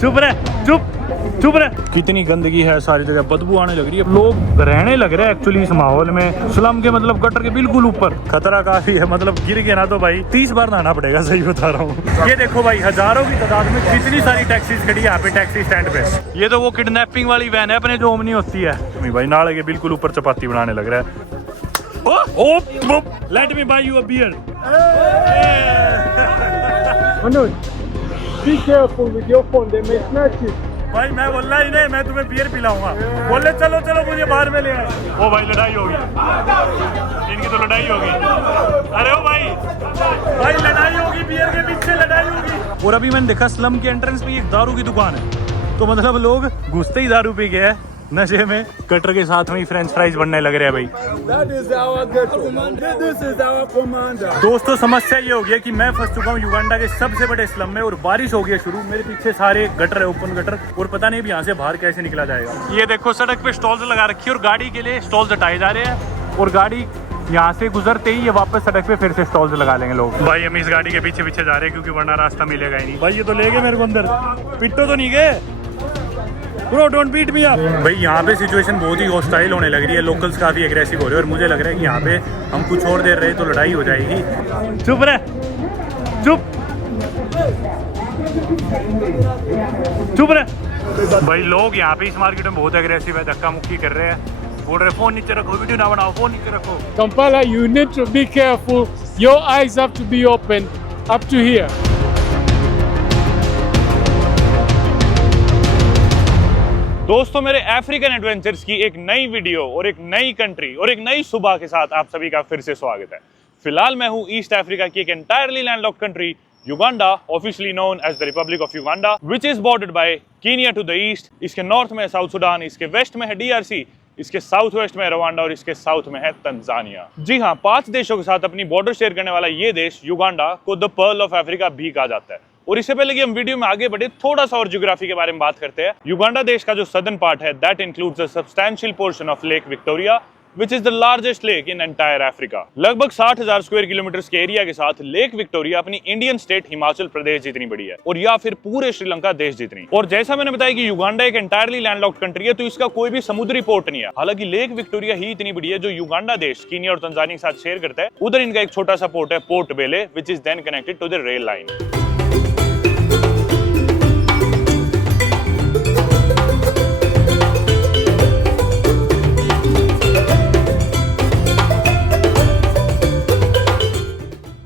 चुप रहे, चुप रहे। कितनी गंदगी है, सारी जगह बदबू आने लग रही है। लोग रहने लग रहे हैं एक्चुअली इस माहौल में। स्लम के मतलब गटर के बिल्कुल ऊपर। खतरा काफी है, मतलब गिर गया ना तो भाई 30 बार नहाना पड़ेगा, सही बता रहा हूँ। ये देखो भाई, हजारों की तादाद में कितनी सारी टैक्सीज खड़ी है यहाँ पे टैक्सी स्टैंड पे। ये तो वो किडनैपिंग वाली वैन है अपने जो ओमनी होती है। भाई नाले के बिल्कुल ऊपर चपाती बनाने लग रहा है। Let me buy you a beer. Manoj, be careful with your phone, they may snatch it. भाई मैं बोल रहा ही नहीं, मैं तुम्हें बियर पिलाऊंगा। बोले चलो चलो मुझे बाहर में ले आए। ओ भाई लड़ाई होगी, इनकी तो लड़ाई होगी। अरे ओ भाई लड़ाई होगी, बियर के पीछे लड़ाई होगी। और अभी मैंने देखा स्लम के एंट्रेंस पे एक दारू की दुकान है, तो मतलब लोग घुसते ही दारू पी गए नशे में। कटर के साथ में ही फ्रेंच फ्राइज बनने लग रहे हैं भाई। That is our ghetto. This is our commander. दोस्तों समस्या ये हो गई है कि मैं फंस चुका हूँ युगांडा के सबसे बड़े स्लम में, और बारिश हो गई है शुरू। मेरे पीछे सारे गटर है, ओपन गटर, और पता नहीं भी यहाँ से बाहर कैसे निकला जाएगा। ये देखो सड़क पे स्टॉल्स लगा रखी है, और गाड़ी के लिए स्टॉल्स हटाए जा रहे हैं, और गाड़ी यहाँ से गुजरते ही ये वापस सड़क पे फिर से स्टॉल्स लगा लेंगे लोग। भाई हम इस गाड़ी के पीछे पीछे जा रहे हैं, क्योंकि वरना रास्ता मिलेगा ही नहीं। भाई ये तो ले गए मेरे को अंदर, पिट्टो तो नहीं गए। Bro don't beat me up. भाई यहाँ पे सिचुएशन बहुत ही हॉस्टाइल होने लग रही है, लोकल्स काफी एग्रेसिव हो रहे हैं, और मुझे लग रहा है कि यहाँ पे हम कुछ और देर रहे तो लड़ाई हो जाएगी। चुप रहे, चुप रहे। भाई लोग यहाँ पे इस मार्केट में बहुत एग्रेसिव है, धक्का मुक्की कर रहे हैं, बोल रहे फोन नीचे रखो, वीडियो ना बनाओ, फोन नीचे रखो। Kampala, you need to be careful. Your eyes have to be open up to here. दोस्तों मेरे अफ्रीकन एडवेंचर्स की एक नई वीडियो और एक नई कंट्री और एक नई सुबह के साथ आप सभी का फिर से स्वागत है। फिलहाल मैं हूं ईस्ट अफ्रीका की एक entirely landlocked country Uganda, officially known as the Republic of Uganda, which is bordered by Kenya to the east. इसके नॉर्थ में साउथ सुडान, इसके वेस्ट में है डीआरसी, इसके साउथ वेस्ट में रवांडा, और इसके साउथ में है तंजानिया। जी हाँ, 5 देशों के साथ अपनी बॉर्डर शेयर करने वाला ये देश युगांडा को द पर्ल ऑफ अफ्रीका भी कहा जाता है। और इससे पहले कि हम वीडियो में आगे बढ़े, थोड़ा सा और ज्योग्राफी के बारे में बात करते हैं। युगांडा देश का जो सदर्न पार्ट है, that includes a substantial portion of lake Victoria, which is the largest lake in entire Africa। लगभग 60,000 स्क्वायर किलोमीटर के एरिया के साथ लेक विक्टोरिया अपनी इंडियन स्टेट हिमाचल प्रदेश जितनी बड़ी है, और या फिर पूरे श्रीलंका देश जितनी। और जैसा मैंने बताया कि युगांडा एक एंटायरली लैंडलॉक्ड कंट्री है, तो इसका कोई भी समुद्री पोर्ट नहीं है। हालांकि लेक विक्टोरिया ही इतनी बड़ी है जो युगांडा देश कीनिया और तंजानिया के साथ शेयर करता है। उधर इनका एक छोटा सा पोर्ट है, port Bell, which is then connected to the rail line.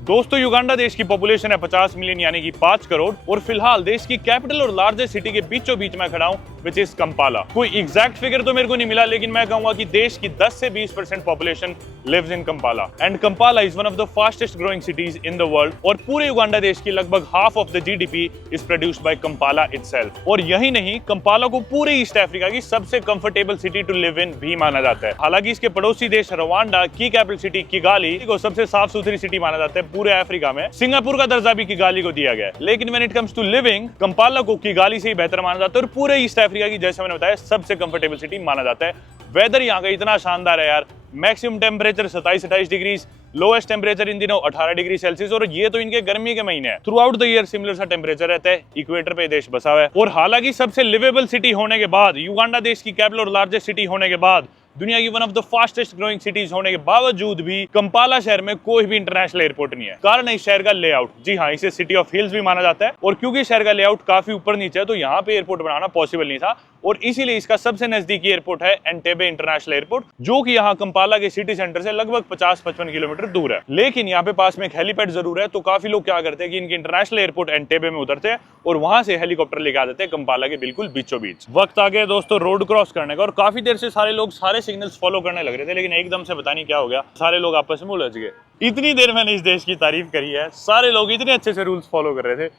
दोस्तों युगांडा देश की पॉपुलेशन है 50 मिलियन यानी कि 5 करोड़, और फिलहाल देश की कैपिटल और लार्जेस्ट सिटी के बीचों बीच में खड़ा हूं, विच इज कंपाला। कोई एग्जैक्ट फिगर तो मेरे को नहीं मिला, लेकिन मैं कहूंगा कि देश की 10 से 20% population lives in Kampala, and Kampala is one of the fastest growing cities in the world. और पूरे युगांडा देश की लगभग half of the GDP is produced by Kampala itself. और यही नहीं, कंपाला को पूरे ईस्ट अफ्रीका की सबसे comfortable city to live in भी माना जाता है। हालांकि इसके पड़ोसी देश रवांडा की कैपिटल सिटी किगाली को सबसे साफ सुथरी सिटी माना जाता है पूरे अफ्रीका में। सिंगापुर का दर्जा भी किगाली को दिया गया है, लेकिन when it comes to living, Kampala को किगाली से ही बेहतर माना जाता है, और पूरे ईस्ट अफ्रीका की, जैसे मैंने बताया, सबसे कंफर्टेबल सिटी माना जाता है। वेदर यहाँ का इतना शानदार है यार, maximum temperature 27-28 degree, lowest temperature in दिनों 18 डिग्री सेल्सियस, और ये तो इनके गर्मी के महीने हैं। Through out the year similar सा टेम्परेचर रहता है। इक्वेटर पे देश बसा हुआ है। और हालांकि सबसे लिवेबल सिटी होने के बाद, युगांडा देश की कैपिटल और लार्जेस्ट सिटी होने के बाद, दुनिया की one of the fastest growing cities होने के बावजूद भी कंपाला शहर में कोई भी इंटरनेशनल एयरपोर्ट नहीं है। कारण है इस शहर का लेआउट। जी हाँ, इसे सिटी ऑफ हिल्स भी माना जाता है, और क्योंकि शहर का लेआउट काफी ऊपर नीचे है, तो यहाँ पे एयरपोर्ट बनाना पॉसिबल नहीं था, और इसीलिए इसका सबसे नजदीकी एयरपोर्ट है एंटेबे इंटरनेशनल एयरपोर्ट, जो कि यहाँ कंपाला के सिटी सेंटर से लगभग 50-55 किलोमीटर दूर है। लेकिन यहाँ पे पास में एक हेलीपैड जरूर है, तो काफी लोग क्या करते हैं कि इनके इंटरनेशनल एयरपोर्ट एंटेबे में उतरते हैं, और वहां से हेलीकॉप्टर लेके आ जाते हैं कंपाला के बिल्कुल बीचों बीच। वक्त आ गया दोस्तों रोड क्रॉस करने का, और काफी देर से सारे लोग सारे सिग्नल्स फॉलो करने लग रहे थे, लेकिन एकदम से पता नहीं क्या हो गया, सारे लोग आपस में उलझ गए। इतनी देर मैंने इस देश की तारीफ करी है, सारे लोग इतने अच्छे से रूल्स फॉलो कर रहे थे,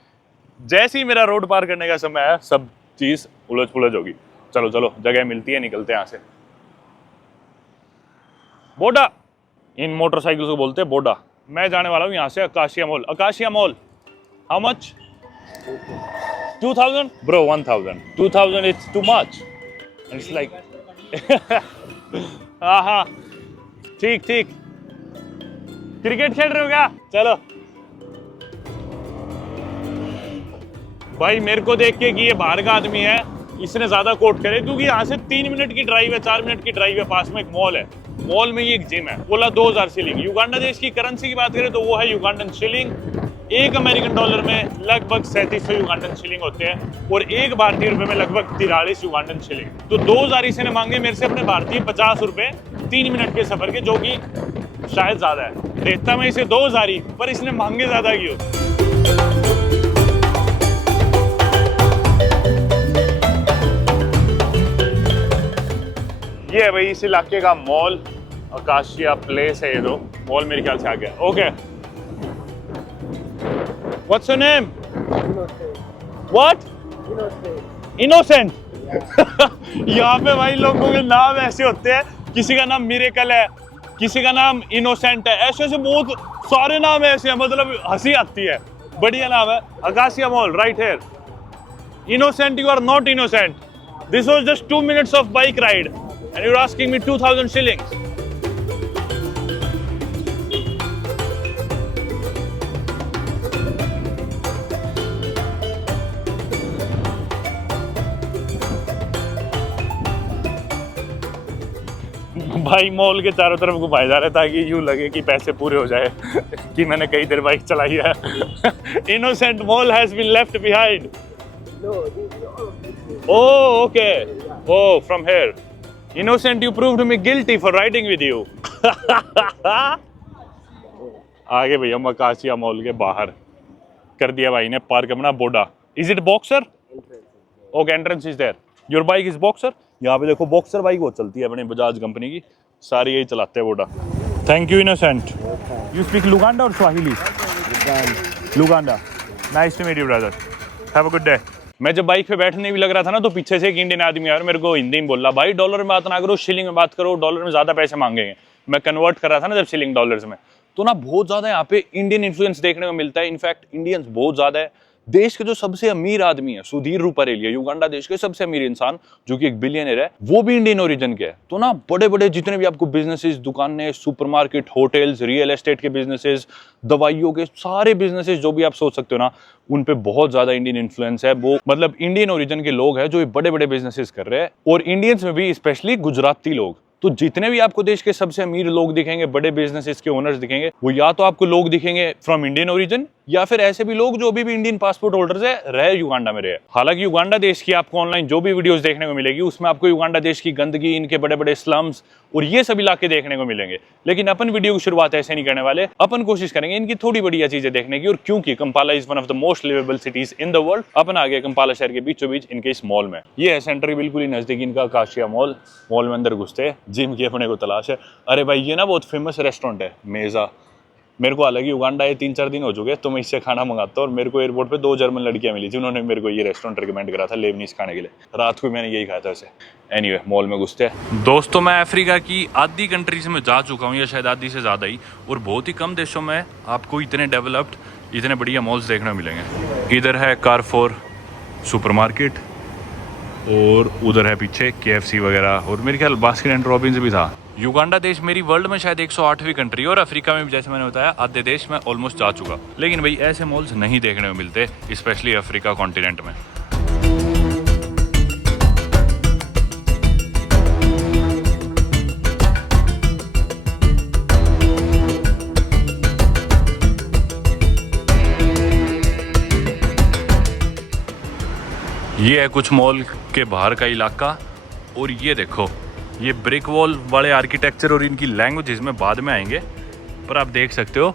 जैसे ही मेरा रोड पार करने का समय है, सब चीज उलझ पुलझ होगी। चलो चलो, जगह मिलती है, निकलते हैं यहाँ से। बोडा, इन मोटरसाइकिल को बोलते हैं बोडा। मैं जाने वाला हूँ यहाँ से acacia mall. Acacia mall, how much? 2000? Bro 1000। 2000 it's too much. It's like हाँ, ठीक ठीक। क्रिकेट खेल रहे हो क्या? चलो भाई मेरे को देख के कि ये बाहर का आदमी है, इसने ज्यादा कोट करे, क्योंकि यहाँ से 3 मिनट की ड्राइव है, 4 मिनट की ड्राइव है, पास में एक मॉल है, मॉल में ही एक जिम है। बोला 2000 शिलिंग। युगांडा देश की करेंसी की बात करें तो वो है युगांडन शिलिंग। एक अमेरिकन डॉलर में लगभग 3700 युगांडन शिलिंग होते हैं और एक भारतीय रुपए में लगभग 43 युगांडन शिलिंग। तो 2000 इसने मांगे मेरे से अपने भारतीय 50 रुपए 3 मिनट के सफर के, जो कि शायद ज्यादा है। देता मैं इसे 2000 ही, पर इसने मांगे ज्यादा क्यों? ये है भाई इस इलाके का मॉल, आकाशिया प्लेस है ये। तो मॉल मेरे ख्याल से आ गया। Okay, what's your name? What? Innocent. यहाँ पे भाई लोगों के नाम ऐसे होते हैं, किसी का नाम मिरेकल है, किसी का नाम इनोसेंट है, ऐसे ऐसे बहुत सारे नाम ऐसे हैं, मतलब हंसी आती है। बढ़िया नाम है। Acacia mall right here. Innocent, you are not innocent. This was just 2 minutes of bike ride and you're asking me 2000 shillings. भाई मॉल के चारों तरफ घुमाए जा रहे ताकि यूं लगे कि पैसे पूरे हो जाए कि मैंने कई देर बाइक चलाई है। Innocent mall has been left behind. Oh, okay. Oh, from here. Innocent, you proved me guilty for riding with you. आगे भैया मकासिया मॉल के बाहर कर दिया भाई ने पार्क अपना बोडा। Is it boxer? Okay, entrance is there. Your bike is boxer? यहाँ पे देखो बॉक्सर बाइक बहुत चलती है अपने बजाज कंपनी की, सारी यही चलाते हैं बोडा। Thank you, Innocent. You speak Luganda or Swahili? Luganda. Nice to meet you, brother. Have a good day. मैं जब बाइक पे बैठने भी लग रहा था ना, तो पीछे से एक इंडियन आदमी आया और मेरे को हिंदी में बोल रहा, भाई डॉलर में बात ना करो, शिलिंग में बात करो, डॉलर में ज्यादा पैसे मांगेंगे। मैं कन्वर्ट कर रहा था ना जब शिलिंग डॉलर्स में, तो ना बहुत ज्यादा यहाँ पे इंडियन इन्फ्लुएंस देखने को मिलता है। इनफैक्ट इंडियंस बहुत ज्यादा है। देश के जो सबसे अमीर आदमी है सुधीर रूपारेलिया, युगांडा देश के सबसे अमीर इंसान, जो कि एक बिलियनर है, वो भी इंडियन ओरिजिन के है। तो ना बड़े बड़े जितने भी आपको बिजनेसेस, दुकानें, सुपरमार्केट, होटल्स, रियल एस्टेट के बिजनेसेस, दवाइयों के सारे बिजनेसेस जो भी आप सोच सकते हो ना, उन पे बहुत ज्यादा इंडियन इन्फ्लुएंस है। वो मतलब इंडियन ओरिजिन के लोग हैं जो ये बड़े बड़े बिजनेसेस कर रहे हैं, और इंडियंस में भी स्पेशली गुजराती लोग। तो जितने भी आपको देश के सबसे अमीर लोग दिखेंगे, बड़े बिजनेसेस के ओनर्स दिखेंगे, वो या तो आपको लोग दिखेंगे फ्रॉम इंडियन ओरिजिन, या फिर ऐसे भी लोग जो अभी भी इंडियन पासपोर्ट होल्डर्स है, रहे युगांडा में रहे। हालांकि युगांडा देश की आपको ऑनलाइन जो भी वीडियोस देखने को मिलेगी, उसमें आपको युगांडा देश की गंदगी, इनके बड़े बड़े स्लम्स और ये सब इलाके देखने को मिलेंगे। लेकिन अपन वीडियो की शुरुआत ऐसे नहीं करने वाले, अपन कोशिश करेंगे इनकी थोड़ी बढ़िया चीजें देखने की। और क्योंकि Kampala is one of the most liveable cities in the world, अपन आ गए कंपाला शहर के बीचों बीच इनके इस मॉल में। ये है सेंटर के बिल्कुल ही नजदीक इनका आकाशिया मॉल। मॉल में अंदर घुसते हैं, जिम की अपने को तलाश है। अरे भाई ये ना बहुत फेमस रेस्टोरेंट है मेजा। मेरे को हालांकि युगांडा ये 3-4 दिन हो चुके, तो मैं इससे खाना मंगाता हूँ। और मेरे को एयरपोर्ट पे 2 जर्मन लड़कियां मिली थी, उन्होंने मेरे को ये रेस्टोरेंट रिकमेंड करा था लेबनीज खाने के लिए। रात को मैंने यही खाया था वैसे। एनीवे, मॉल में घुसते हैं। दोस्तों, मैं अफ्रीका की आधी कंट्रीज में जा चुका हूँ, या शायद आधी से ज़्यादा ही, और बहुत ही कम देशों में आपको इतने डेवलप्ड, इतने बढ़िया मॉल्स देखने को मिलेंगे। इधर है कारफोर सुपरमार्केट, और उधर है पीछे KFC वगैरह, और मेरे ख्याल बास्किन एंड रॉबिन्स भी था। युगांडा देश मेरी वर्ल्ड में शायद 108वीं कंट्री, और अफ्रीका में भी जैसे मैंने बताया आधे देश में ऑलमोस्ट जा चुका। लेकिन भाई ऐसे मॉल्स नहीं देखने को मिलते, स्पेशली अफ्रीका कॉन्टिनेंट में। ये है कुछ मॉल के बाहर का इलाका, और ये देखो ये ब्रिक वॉल वाले आर्किटेक्चर और इनकी लैंग्वेज में बाद में आएंगे, पर आप देख सकते हो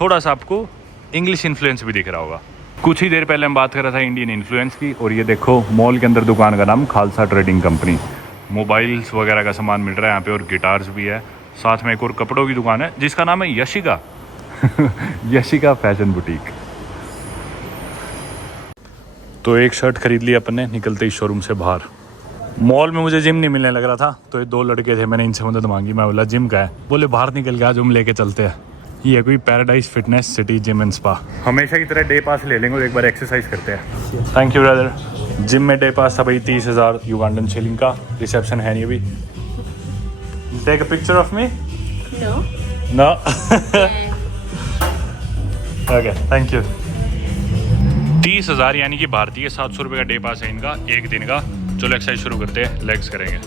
थोड़ा सा आपको इंग्लिश इन्फ्लुएंस भी दिख रहा होगा। कुछ ही देर पहले हम बात कर रहा था इंडियन इन्फ्लुएंस की, और ये देखो मॉल के अंदर दुकान का नाम खालसा ट्रेडिंग कंपनी। मोबाइल्स वगैरह का सामान मिल रहा है यहाँ पे, और गिटार्स भी है। साथ में एक और कपड़ों की दुकान है जिसका नाम है यशिका। Yashika fashion boutique. तो एक शर्ट खरीद ली अपन ने निकलते ही शोरूम से बाहर। मॉल में मुझे जिम नहीं मिलने लग रहा था, तो ये 2 लड़के थे, मैंने इनसे मदद मांगी। मैं बोला जिम का है, बोले बाहर निकल के आज हम लेके चलते हैं। ये कोई paradise fitness city gym and spa. हमेशा की तरह डे पास ले लेंगे और एक बार एक्सरसाइज करते हैं। Thank you brother. जिम में डे पास था भाई 30,000 युगांडन शिलिंग का। रिसेप्शन है नहीं अभी। Take a picture of me. No okay, thank you. 30,000 यानी कि भारतीय 700 रुपये का डे पास है इनका एक दिन का। चलो एक्सरसाइज शुरू करते हैं, लेग्स करेंगे।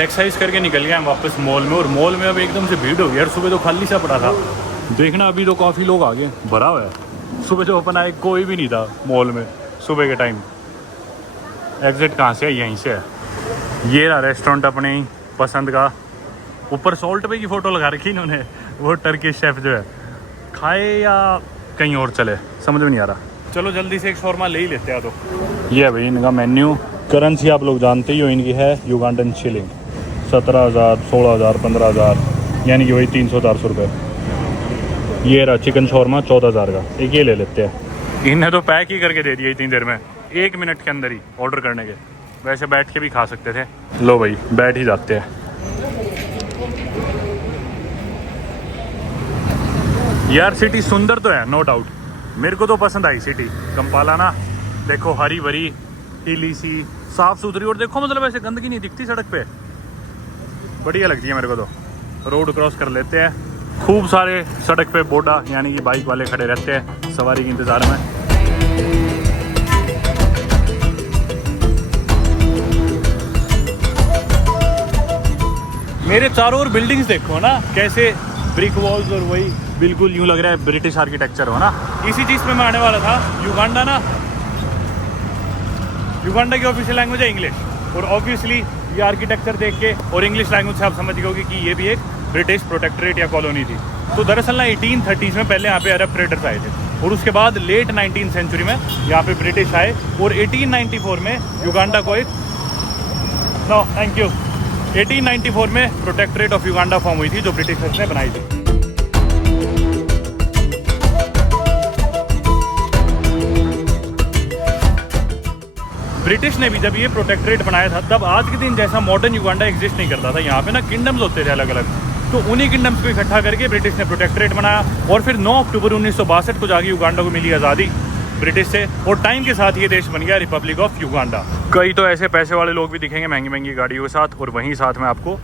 एक्सरसाइज करके निकल गए हम वापस मॉल में, और मॉल में अब एकदम से भीड़ हो गई यार। सुबह तो खाली सा पड़ा था, देखना अभी तो काफ़ी लोग आ गए, भरा हुआ है। सुबह जो अपन आए कोई भी नहीं था मॉल में सुबह के टाइम। एग्जिट कहाँ से है? यहीं से है। ये रहा रेस्टोरेंट अपने ही पसंद का। ऊपर सॉल्ट पे की फ़ोटो लगा रखी इन्होंने, वो टर्किश शेफ़ जो है। खाए या कहीं और चले समझ में नहीं आ रहा। चलो जल्दी से एक शौरमा ले ही लेते हैं। तो ये है भाई इनका मेन्यू। करेंसी आप लोग जानते ही हो इनकी है युगांडन शिलिंग। 17,000, 16,000, 15,000 यानी कि वही 300-400 रुपये। ये रहा चिकन शौरमा 14,000 का। एक ये ले लेते हैं। इन्हें तो पैक ही करके दे दिया इतनी देर में, 1 मिनट के अंदर ही ऑर्डर करने के। वैसे बैठ के भी खा सकते थे। लो भाई बैठ ही जाते हैं। यार सिटी सुंदर तो है नो डाउट, मेरे को तो पसंद आई सिटी कंपाला ना। देखो हरी भरी, हिली सी, साफ़ सुथरी, और देखो मतलब ऐसे गंदगी नहीं दिखती सड़क पे, बढ़िया लगती है मेरे को तो। रोड क्रॉस कर लेते हैं। खूब सारे सड़क पे बोडा यानी कि बाइक वाले खड़े रहते हैं सवारी के इंतज़ार में। मेरे चारों ओर बिल्डिंग्स देखो ना कैसे, ब्रिक वॉल्स, और वही बिल्कुल यूँ लग रहा है ब्रिटिश आर्किटेक्चर हो ना। इसी चीज़ पे मैं आने वाला था। युगांडा ना, युगांडा की ऑफिशियल लैंग्वेज है इंग्लिश, और ऑब्वियसली ये आर्किटेक्चर देख के और इंग्लिश लैंग्वेज से आप समझ गए कि ये भी एक ब्रिटिश प्रोटेक्टरेट या कॉलोनी थी। तो दरअसल ना 1830s में पहले यहाँ पे अरब ट्रेडर्स आए थे, और उसके बाद लेट 19th सेंचुरी में यहाँ पे ब्रिटिश आए, और 1894 में युगांडा को एक 1894 में प्रोटेक्टरेट ऑफ युगांडा फॉर्म हुई थी, जो ब्रिटिशर्स ने बनाई थी। ब्रिटिश ने भी जब ये प्रोटेक्टरेट बनाया था, तब आज के दिन जैसा मॉडर्न युगांडा एग्जिस्ट नहीं करता था। यहाँ पे ना किंगडम्स होते थे अलग अलग, तो उन्हीं किंगडम्स को इकट्ठा करके ब्रिटिश ने प्रोटेक्टरेट बनाया, और फिर 9 अक्टूबर 1962 को जाके युगांडा को मिली आज़ादी ब्रिटिश से, और टाइम के साथ ये देश बन गया रिपब्लिक ऑफ युगांडा। कई तो ऐसे पैसे वाले लोग भी दिखेंगे महंगी महंगी गाड़ियों के साथ, और वहीं साथ में आपको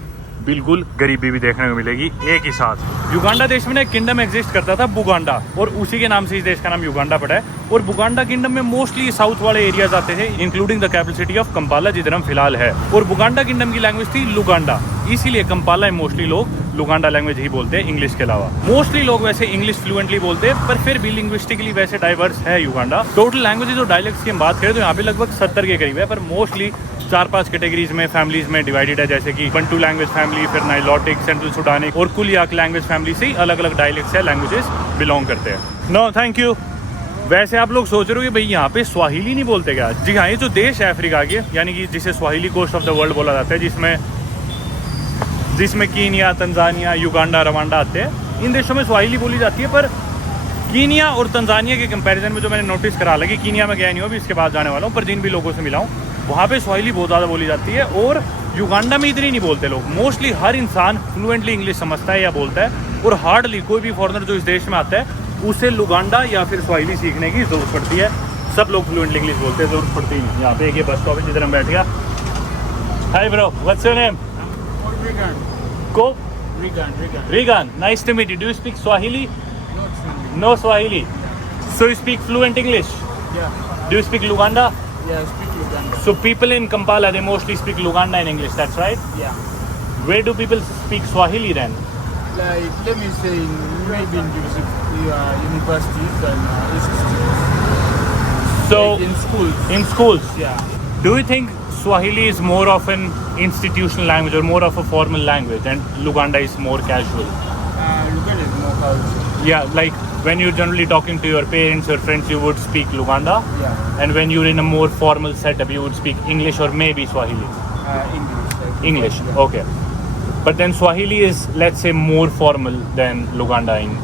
बिल्कुल गरीबी भी देखने को मिलेगी एक ही साथ। युगांडा देश में ना एक किंगडम एग्जिस्ट करता था बुगांडा, और उसी के नाम से इस देश का नाम युगांडा पड़ा है। और बुगांडा किंगडम में मोस्टली साउथ वाले एरियाज आते थे, including the capital city of Kampala जिधर हम फिलहाल है। और बुगांडा किंगडम की लैंग्वेज थी लुगांडा, इसीलिए कंपाला में मोस्टली लोग लुगांडा लैंग्वेज ही बोलते हैं इंग्लिश के अलावा। मोस्टली लोग वैसे इंग्लिश फ्लुएंटली बोलते हैं, पर फिर भी लिंग्विस्टिकली वैसे डाइवर्स है युगांडा। टोटल लैंग्वेजेस और डायलेक्ट्स की हम बात करें तो यहाँ पे लगभग 70 के करीब है, पर मोस्टली 4-5 कैटेगरीज में फैमिलीज में डिवाइडेड है, जैसे कि बंटू लैंग्वेज फैमिली, फिर नाइलोटिक, सेंट्रल सुडानिक और कुलियाक लैंग्वेज फैमिली से ही अलग अलग डायलेक्ट्स है, लैंग्वेजेस बिलोंग करते हैं। No thank you. वैसे आप लोग सोच रहे हो कि भाई यहाँ पे स्वाहिली नहीं बोलते क्या? जी हाँ, ये जो देश है अफ्रीका के, यानी कि जिसे Swahili coast of the world बोला जाता है, जिसमें कीनिया, तंजानिया, युगांडा, रवांडा आते हैं, इन देशों में स्वाहिली बोली जाती है। पर कीनिया और तंजानिया के कंपैरिजन में जो मैंने नोटिस करा, लगी कीनिया में गया नहीं हूँ, अभी इसके बाद जाने वाला हूँ, पर जिन भी लोगों से मिला हूँ वहाँ पे स्वाहिली बहुत ज़्यादा बोली जाती है। और युगांडा में इतनी नहीं बोलते लोग, मोस्टली हर इंसान फ्लुएंटली इंग्लिश समझता है या बोलता है, और हार्डली कोई भी फॉरेनर जो इस देश में आता है उसे लुगांडा या फिर स्वाहिली सीखने की जरूरत पड़ती है। सब लोग फ्लुएंटली इंग्लिश बोलते हैं, जरूरत पड़ती नहीं। यहाँ पे एक ये बस स्टॉप है जिधर हम बैठ गया। Hi bro, what's your name? को Regan, nice to meet you. Do you speak Swahili? No Swahili. So you speak fluent English? Yeah. Do you speak Luganda? Yeah, I speak Luganda. So people in Kampala, they mostly speak Luganda and English, that's right? Yeah. Where do people speak Swahili then? Like, let me say, maybe in universities and institutes. So Like in schools. in schools? Yeah. Do you think Swahili is more of an institutional language or more of a formal language, and Luganda is more casual? Luganda is more cultural. Yeah, like when you're generally talking to your parents or friends, you would speak Luganda. Yeah. And when you're in a more formal setup, you would speak English or maybe Swahili. English. Like English. Okay. But then Swahili is, let's say, more formal than Luganda in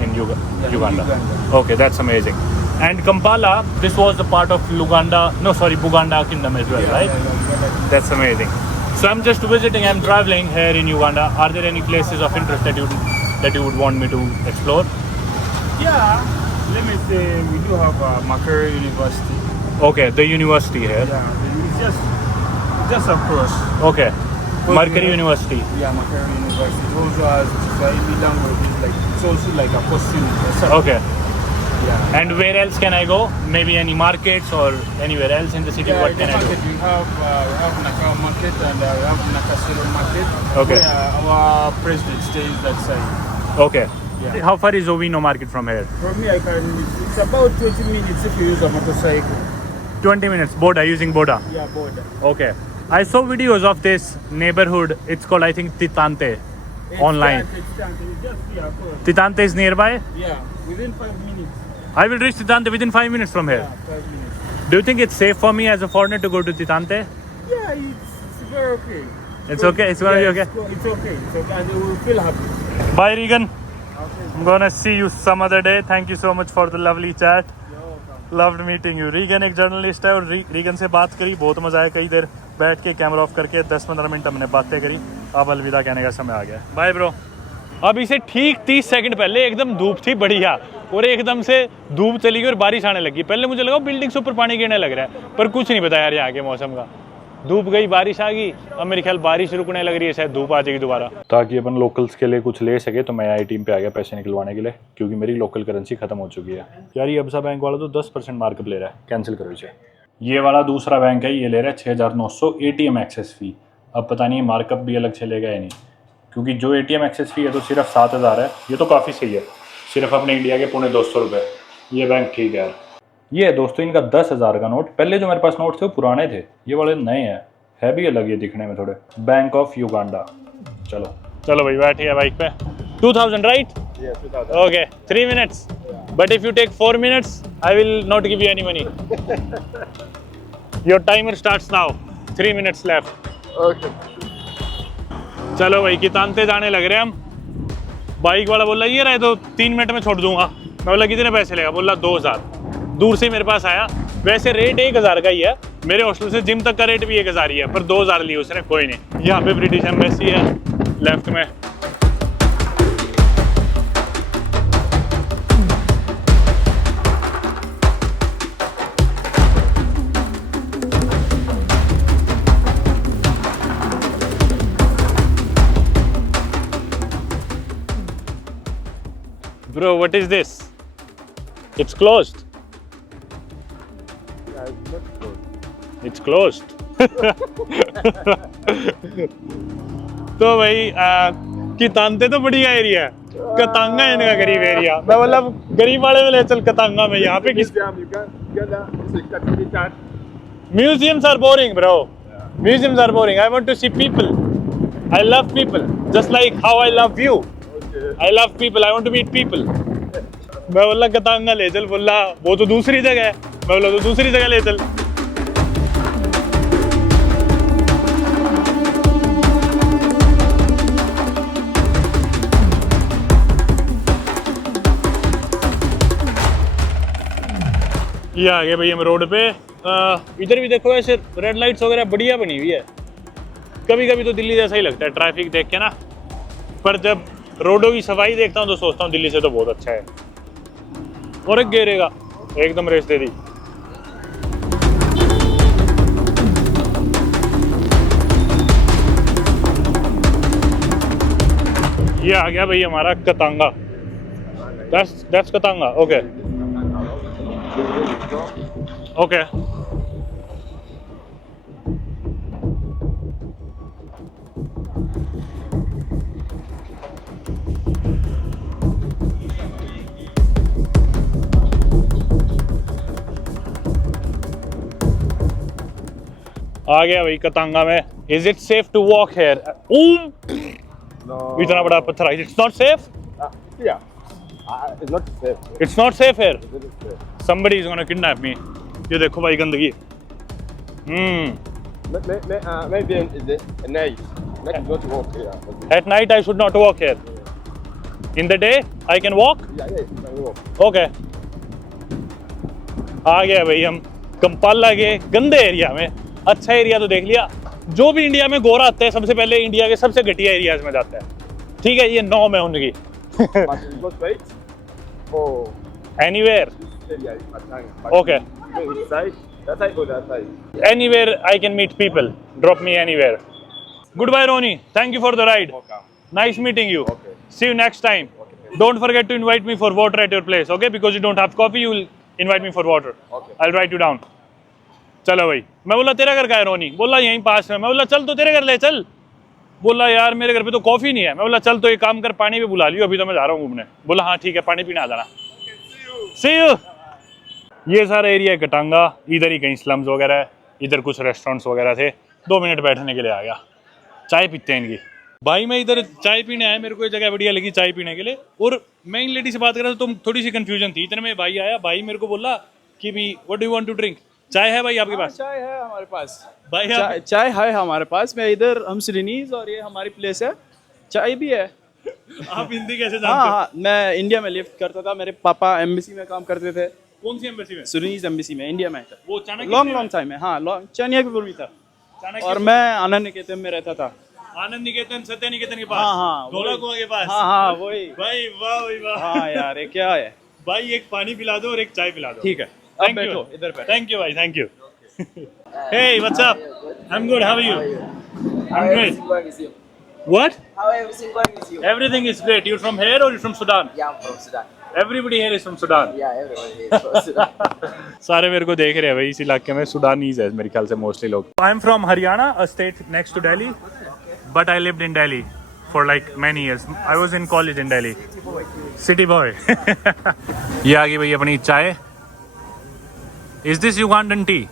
Yeah, Uganda. Uganda. Okay, that's amazing. And Kampala, this was a part of Buganda Kingdom as well, right? Yeah. That's amazing. So I'm just visiting, I'm traveling here in Uganda. Are there any places of interest that you would want me to explore? Yeah, let me say we do have Makerere University. Okay, the university here. Yeah, it's just across. Okay. Mercury University. Yeah, Makerere University. It also has Swahili language. It's also like a costume. Okay. Yeah. And where else can I go? Maybe any markets or anywhere else in the city? Yeah, What in can the I do? market we have Nakao Market and we have Nakasero Market. Okay. Where our president stays that side. Okay. Yeah. How far is Ovino Market from here? From me, it's about 20 minutes if you use a motorcycle. 20 minutes. Boda, using Boda. Yeah, border. Okay. I saw videos of this neighborhood. It's called, I think, Titante. Online. It's just here across. Titante is nearby. Yeah, within 5 minutes. I will reach Titante within 5 minutes from here. Yeah, 5 minutes. Do you think it's safe for me as a foreigner to go to Titante? Yeah, it's very okay. It's okay? It's gonna be okay? It's okay. It's okay. And they will feel happy. Bye, Regan. Okay. I'm gonna see you some other day. Thank you so much for the lovely chat. You're welcome. Loved meeting you. Reagan एक journalist है और Regan से बात करी, बहुत मजा आया. कई देर बैठ के कैमरा ऑफ करके 10-15 मिनट हमने बातें करी. अब अलविदा कहने का समय आ गया. Bye bro. अब इसे ठीक 30 सेकंड पहले एकदम धूप थी बढ़िया और एकदम से धूप चली गई और बारिश आने लगी. पहले मुझे लगा बिल्डिंग से ऊपर पानी गिरने लग रहा है, पर कुछ नहीं पता यार यहाँ के मौसम का. धूप गई, बारिश आ गई. अब मेरे ख्याल बारिश रुकने लग रही है, शायद धूप आ जाएगी दोबारा. ताकि अपन लोकल्स के लिए कुछ ले सके तो मैं आई टीम पे आ गया पैसे निकलवाने के लिए, क्योंकि मेरी लोकल करेंसी खत्म हो चुकी है. यार ये अब्सा बैंक वाला तो 10% मार्कअप ले रहा है, कैंसिल करो इसे. ये वाला दूसरा बैंक है, ये ले रहा है 6900 ATM एक्सेस फी. अब पता नहीं मार्कअप भी अलग चलेगा या नहीं, क्योंकि जो ATM एक्सेस फी है तो सिर्फ 7000 है. ये तो काफ़ी सही है, सिर्फ अपने इंडिया के 250 रुपये. ये बैंक ठीक है यार. ये है दोस्तों इनका 10,000 का नोट. पहले जो मेरे पास नोट थे वो पुराने थे, ये वाले नए हैं. है भी अलग ये दिखने में थोड़े. Bank of Uganda. चलो चलो भाई बैठिए बाइक पे. 2000 right? Yeah, 2000. Okay 3 minutes. But if you take 4 minutes I will not give you any money. Your timer starts now. 3 minutes लेफ्ट. Okay. चलो भाई कितानते जाने लग रहे हैं हम. बाइक वाला बोला ये रहे तो 3 मिनट में छोड़ दूंगा. मैं बोला कितने पैसे लेगा? बोला 2000. दूर से मेरे पास आया. वैसे रेट 1000 का ही है, मेरे हॉस्टल से जिम तक का रेट भी 1000 ही है, पर 2000 लिए उसने. कोई नहीं. यहाँ पे ब्रिटिश एम्बेसी है लेफ्ट में. Bro, what is this? It's closed. Yeah, it's not close. It's closed. तो भाई कितानते तो बढ़िया एरिया है. कतांगा है इनका गरीब एरिया. मैं बोला गरीब वाले में ले चल कतांगा में. यहाँ पे किस museums are boring bro. Museums are boring. I want to see people. I love people. Just like how I love you. Okay. I love people. I want to meet people. मैं बोला कतांगा ले चल. बोला वो तो दूसरी जगह है. मैं बोला तो दूसरी जगह ले चल. ये आ गए भाई हम रोड पे. इधर भी देखो ऐसे रेड लाइट्स वगैरह बढ़िया बनी हुई है. कभी कभी तो दिल्ली जैसा ही लगता है ट्रैफिक देख के ना, पर जब रोडों की सफाई देखता हूँ तो सोचता हूँ दिल्ली से तो बहुत अच्छा है. और एक गिरेगा एकदम रेस दे दी. ये आ गया भाई हमारा कतांगा. That's कतांगा. Okay okay. आ गया भाई कतांगा में. Is it safe to walk here? No. इतना बड़ा पत्थर है. It's not safe. Yeah. It's not safe. It's not safe here. It is safe. somebody is gonna kidnap me. ये देखो भाई गंदगी. Maybe it's nice. Like not walk here. At night I should not walk here. In the day I can walk. Yeah, you can walk. Okay. आ गया भाई हम Kampala के गंदे area में। अच्छा एरिया तो देख लिया। जो भी इंडिया में गोरा आता है सबसे पहले इंडिया के सबसे घटिया एरियाज में जाता है। ठीक है, ये नॉर्म है उनकी। But you go straight. Oh. Anywhere. Yeah, Patang. Okay. Go inside. That side, go that side. Anywhere I can meet people. Drop me anywhere. Goodbye, Ronnie. Thank you for the ride. Welcome. Nice meeting you. Okay. See you next time. Don't forget to invite me for water at your place, okay? Because you don't have coffee, you will invite me for water. Okay. I'll write you down. चलो भाई। मैं बोला तेरा घर कहाँ है रोनी? बोला यहीं पास में। मैं बोला चल तो तेरे घर ले चल। बोला यार मेरे घर पे तो कॉफी नहीं है। मैं बोला चल तो एक काम कर, पानी भी बुला लियो, अभी तो मैं जा रहा हूँ घूमने। बोला हाँ ठीक है, पानी पीने आ जाना। See you. ये सारा एरिया है कटांगा, इधर ही कहीं स्लम्स वगैरह है, इधर कुछ रेस्टोरेंट्स वगैरह थे। 2 मिनट बैठने के लिए आ गया, चाय पीते हैं इनकी। भाई मैं इधर चाय पीने आया, मेरे को ये जगह बढ़िया लगी चाय पीने के लिए। और मैं इन लेडी से बात कर रहा था तो थोड़ी सी कंफ्यूजन थी। इतने में भाई आया, भाई मेरे को बोला कि भी what do you want to drink? चाय है भाई आपके पास? चाय है हमारे पास। भाई चाय है हमारे पास। मैं इधर हम श्रीनीज और ये हमारी प्लेस है, चाय भी है। आप हिंदी कैसे हाँ जानते हो? हाँ, मैं इंडिया में लिफ्ट करता था। मेरे पापा एम्बेसी में काम करते थे। कौन सी एम्बेसी में? श्रीनीज एम्बेसी में, इंडिया में। वो चाणक्य लॉन्ग टाइम है। हाँ, लॉन्ग चाणक्यपुर में था। चाणक्य और मैं आनंद निकेतन में रहता था। आनंद निकेतन, सत्य निकेतन के पास। हाँ हाँ, ढोला कुआं के पास। हाँ हाँ वही। भाई वाह भाई वाह। हाँ यार, ये क्या है? भाई एक पानी पिला दो और एक चाय पिला दो। ठीक है, अब Thank you. बैठो इधर बैठो। Thank you, bhai. Thank you. Hey, what's up? I'm good. How are you? I'm great. Going with you? What? How everything going with you? Everything is great. You're from here or you're from Sudan? Yeah, I'm from Sudan. Everybody here is from Sudan. Yeah, everybody is from Sudan. सारे मेरे को देख रहे हैं भाई, इस इलाके में सुडानीज है मेरे ख्याल से मोस्टली लोग। I am from Haryana, a state next to Delhi, but I lived in Delhi for like many years. I was in college in Delhi. City boy. ये आ गई भाई अपनी चाय। Is this Ugandan tea?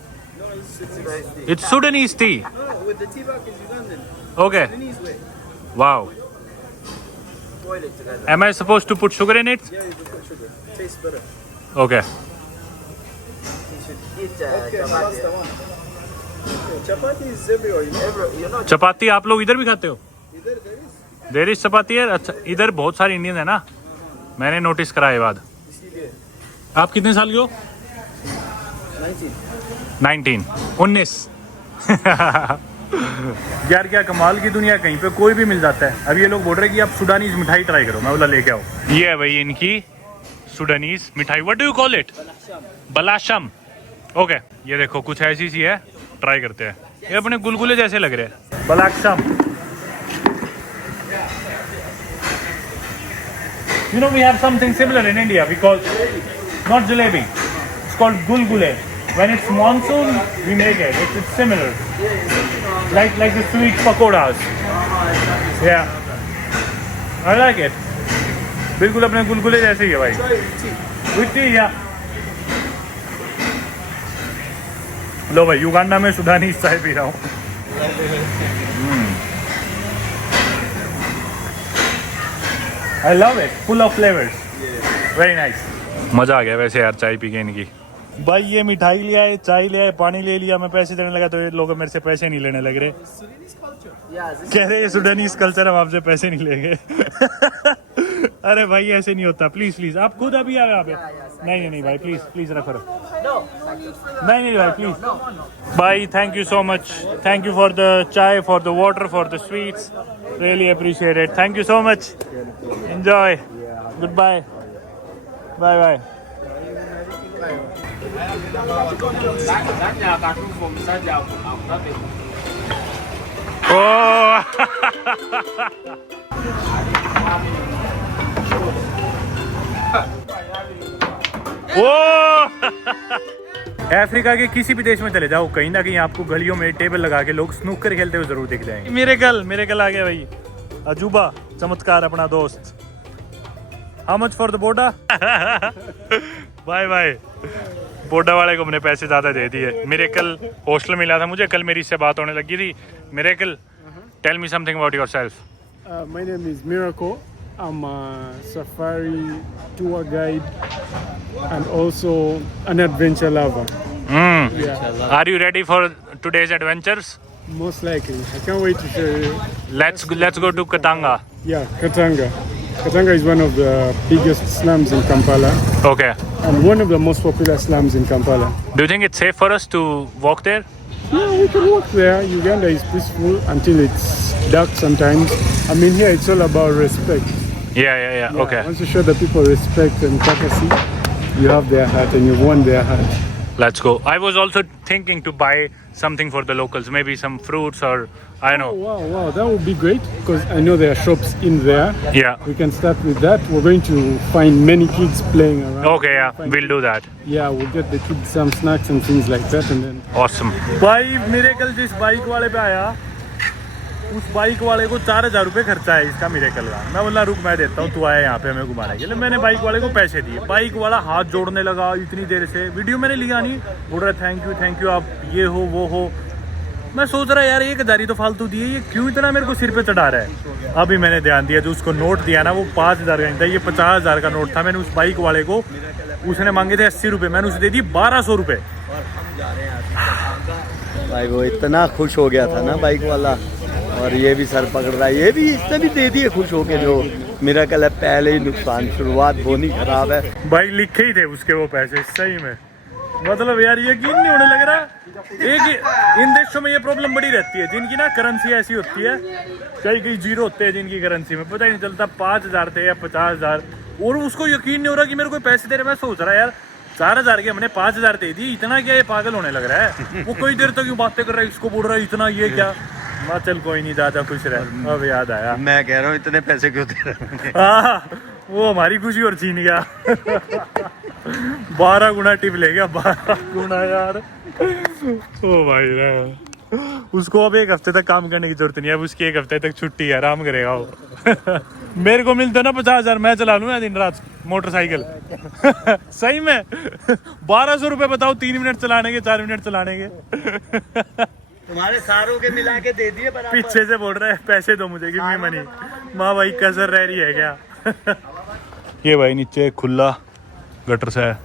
It's Sudanese tea. No, with the tea bag is Ugandan. Okay. Sudanese way. Wow. Boil it together. Am I supposed to put sugar in it? Yeah, you can put sugar. Tastes better. Okay. You should eat Okay, so that's the chapati. one. Okay, chapati is everywhere, you know. You know, chapati आप लोग इधर भी खाते हो? Either there is. There is chapati है। अच्छा, इधर बहुत सारे इंडियन है ना, मैंने नोटिस करा है बाद। इसीलिए। आप कितने साल के हो? 19 यार क्या कमाल की दुनिया, कहीं पे कोई भी मिल जाता है। अब ये लोग बोल रहे हैं कि आप सुडानीज मिठाई ट्राई करो। मैं बोला लेके आओ। ये है भाई इनकी सुडानीज मिठाई। What do you call it? बलाशम। ओके, ये देखो कुछ ऐसी सी है, ट्राई करते हैं। ये अपने गुलगुले जैसे लग रहे हैं। बलाशम। You know we have something similar in India. We call not jalebi. It's called gulgule. When it's monsoon, we make it. It's similar. Like the sweet pakoras. Yeah. I like it. बिल्कुल अपने गुलगुले जैसे ही है भाई। With tea, yeah. लो भाई, Uganda में सुडानी चाय P रहा हूँ। I love it. Full of flavors. Very nice. मजा आ गया वैसे यार चाय पी के इनकी। भाई ये मिठाई लिया है, चाय लिया है, पानी ले लिया, मैं पैसे देने लगा तो ये लोग मेरे से पैसे नहीं लेने लग रहे। yeah, this कह रहे सुडानीज कल्चर, हम आपसे पैसे नहीं लेंगे। अरे भाई ऐसे नहीं होता, प्लीज प्लीज। आप खुद अभी आए यहाँ पे? नहीं नहीं भाई, प्लीज प्लीज रखो। no. नहीं भाई प्लीज। भाई thank you so much. Thank you for the chai, for the water, for the sweets. Really appreciate it. Thank you so much. Enjoy. Good bye. Bye bye. Africa के किसी भी देश में चले जाओ, कहीं ना कहीं आपको गलियों में टेबल लगा के लोग स्नूकर खेलते हुए जरूर दिख जाएंगे। मेरे कल आ गया भाई, अजूबा चमत्कार अपना दोस्त। How much for the boda? Bye bye. Boda वाले को हमने पैसे ज़्यादा दे दिए। मेरे कल हॉस्टल मिला था मुझे, कल मेरी इससे बात होने लगी थी। मेरे कल tell me something about yourself. My name is Miracle. I'm a safari tour guide and also an adventure lover. Yeah. Are you ready for today's adventures? Most likely. I can't wait to show you. Let's go to Katanga. Yeah, Katanga. Katanga is one of the biggest slums in Kampala Okay. and one of the most popular slums in Kampala. Do you think it's safe for us to walk there? Yeah, we can walk there. Uganda is peaceful until it's dark sometimes. I mean, here it's all about respect. Yeah. Okay. Once you show the people respect and courtesy, you have their heart and you've won their heart. Let's go. I was also thinking to buy something for the locals, maybe some fruits or I don't know. Wow, that would be great because I know there are shops in there. Yeah. We can start with that. We're going to find many kids playing around. Okay, yeah, we'll do that. Yeah, we'll get the kids some snacks and things like that and then... Awesome. भाई miracle जिस bike वाले पे आया उस bike वाले को 4,000 रुपये खर्चा है इसका मिरेकल का। मैं बोला रुक मैं देता हूँ, तू आया यहाँ पे हमें घुमाने के लिए। मैंने बाइक वाले को पैसे दिए, बाइक वाला हाथ जोड़ने लगा इतनी देर से, वीडियो मैंने लिया नहीं, बोल रहा थैंक यू आप ये हो वो हो। मैं सोच रहा यार 1,000 ही तो फालतू दिए, ये क्यों इतना मेरे को सिर पे चढ़ा रहा है। अभी मैंने ध्यान दिया, जो उसको नोट दिया ना वो 5,000 का नहीं था, ये 50,000 का नोट था। मैंने उस बाइक वाले को, उसने मांगे थे 80 रुपये, मैंने उसे दे दी 1,200 रुपये। भाई वो इतना खुश हो गया था ना बाइक वाला, और ये भी सर पकड़ रहा है, ये भी इसने भी दे दिए खुश होके। जो मेरा कल है पहले ही नुकसान, शुरुआत बहुत खराब है। भाई लिखे ही थे उसके वो पैसे सही में, मतलब यार यकीन नहीं होने लग रहा। एक इन देशों में ये प्रॉब्लम बड़ी रहती है जिनकी ना करेंसी ऐसी होती है, कई जीरो होते हैं जिनकी करेंसी में, पता ही नहीं चलता 5,000 थे या 50,000, और उसको यकीन नहीं हो रहा कि मेरे को पैसे दे रहे। मैं सोच रहा यार 4,000 के हमने 5,000 दे दी, इतना क्या ये पागल होने लग रहा है। वो कोई देर तक यूँ बातें कर रहा है, इसको बोल रहा है इतना, ये क्या। मैं चल कोई नहीं, दादा खुश रहे। अब याद आया, मैं कह रहा हूँ इतने पैसे क्यों दे रहे हैं। हाँ वो हमारी खुशी और छीन गया। 12 गुना टिप ले गया, 12 गुना यार। ओ भाई रे, उसको अब 1 हफ्ते तक काम करने की जरूरत नहीं है, अब उसकी 1 हफ्ते तक छुट्टी है, आराम करेगा वो। मेरे को मिलते ना 50,000, मैं चला लूँ दिन रात मोटरसाइकिल। सही में 1,200 रुपये बताओ, 3 मिनट चलाने के, 4 मिनट चलाने के। तुम्हारे सारों के मिला के दे दिए बराबर। पीछे से बोल रहा है पैसे दो मुझे, गिव मी मनी। माँ भाई कसर रह रही है क्या। ये भाई नीचे खुला गटर सा है।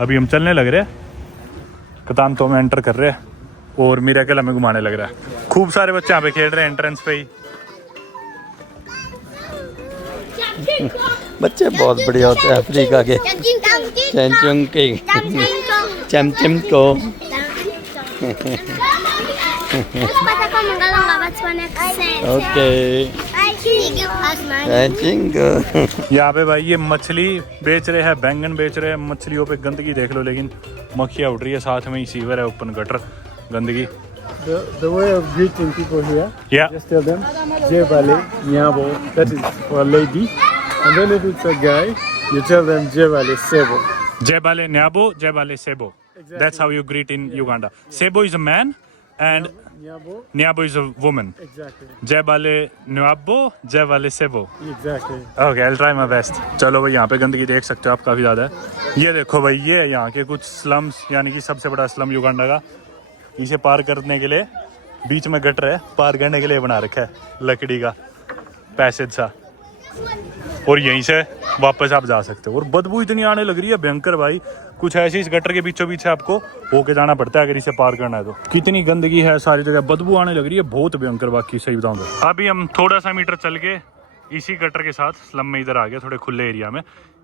अभी हम चलने लग रहे हैं, कतांतो में एंटर कर रहे हैं, और मिरेकल हमें घुमाने लग रहा है। खूब सारे बच्चे यहाँ पे खेल रहे हैं एंट्रेंस पे ही। बच्चे बहुत बढ़िया होते हैं अफ्रीका के। चमचम को ओके। यहाँ पे भाई ये मछली बेच रहे हैं, बैंगन बेच रहे हैं। मछलियों पे गंदगी देख लो, लेकिन मक्खियाँ उठ रही है, साथ में ही सीवर है, ओपन गटर, गंदगी। The way of greeting people here, Yeah. just tell them Jebale Nyabo, that is for a lady, and then if it's a guy, you tell them Jebale Sebo. Jebale Nyabo, Jebale Sebo. Exactly. That's how you greet in Uganda. Sebo is a man and Nyabo, Nyabo is a woman. exactly, Jebale Nyabo, Jebale Sebo. exactly. Okay, I'll try my best. चलो भाई, यहाँ पे गंदगी देख सकते हो आप, काफ़ी ज़्यादा है। ये देखो भाई, ये है यहाँ के कुछ स्लम्स, यानी कि सबसे बड़ा स्लम युगांडा का। इसे पार करने के लिए बीच में गटर है, पार करने के लिए बना रखा है लकड़ी का पैसेज सा, और यहीं से वापस आप जा सकते हो। और बदबू इतनी आने लग रही है भयंकर भाई, कुछ ऐसे इस गटर के बीचों बीच आपको होके जाना पड़ता है अगर इसे पार करना है तो। कितनी गंदगी है सारी जगह, बदबू आने लग रही है बहुत भयंकर। बाकी सही बताऊँ तो अभी हम थोड़ा सा मीटर चल के इसी गटर के साथ स्लम में इधर आ गए, थोड़े खुले एरिया में।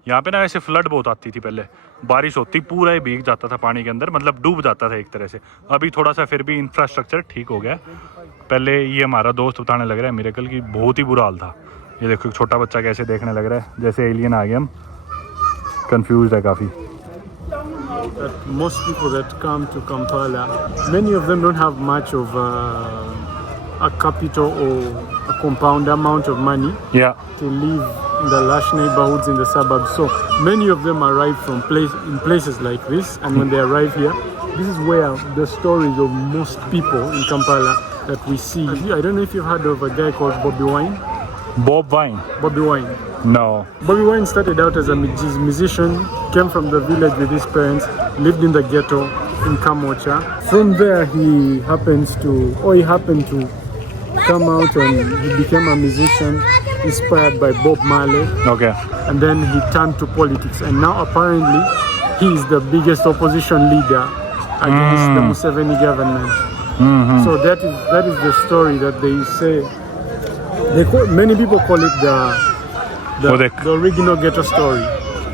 यहाँ पे ना ऐसे फ्लड बहुत आती थी पहले, बारिश होती पूरा ही भीग जाता था पानी के अंदर, मतलब डूब जाता था एक तरह से। अभी थोड़ा सा फिर भी इंफ्रास्ट्रक्चर ठीक हो गया। पहले ये हमारा दोस्त बताने लग रहा है मिरेकल की बहुत ही बुरा हाल था। ये देखो छोटा बच्चा कैसे देखने लग रहा है, जैसे एलियन आ गए हम, कंफ्यूज है काफ़ी। That most people that come to Kampala, many of them don't have much of a capital or a compound amount of money Yeah. to live in the lush neighborhoods in the suburbs. So many of them arrive from places like this, and when they arrive here, this is where the stories of most people in Kampala that we see. I don't know if you've heard of a guy called Bobby Wine. Bob Wine? Bobby Wine. No. Bobby Wine started out as a musician, came from the village with his parents, lived in the ghetto in Kamocha. From there he happened to come out and he became a musician inspired by Bob Marley, Okay. and then he turned to politics, and now apparently he is the biggest opposition leader against the Museveni government. So that is the story that they say. Many people call it the original ghetto story,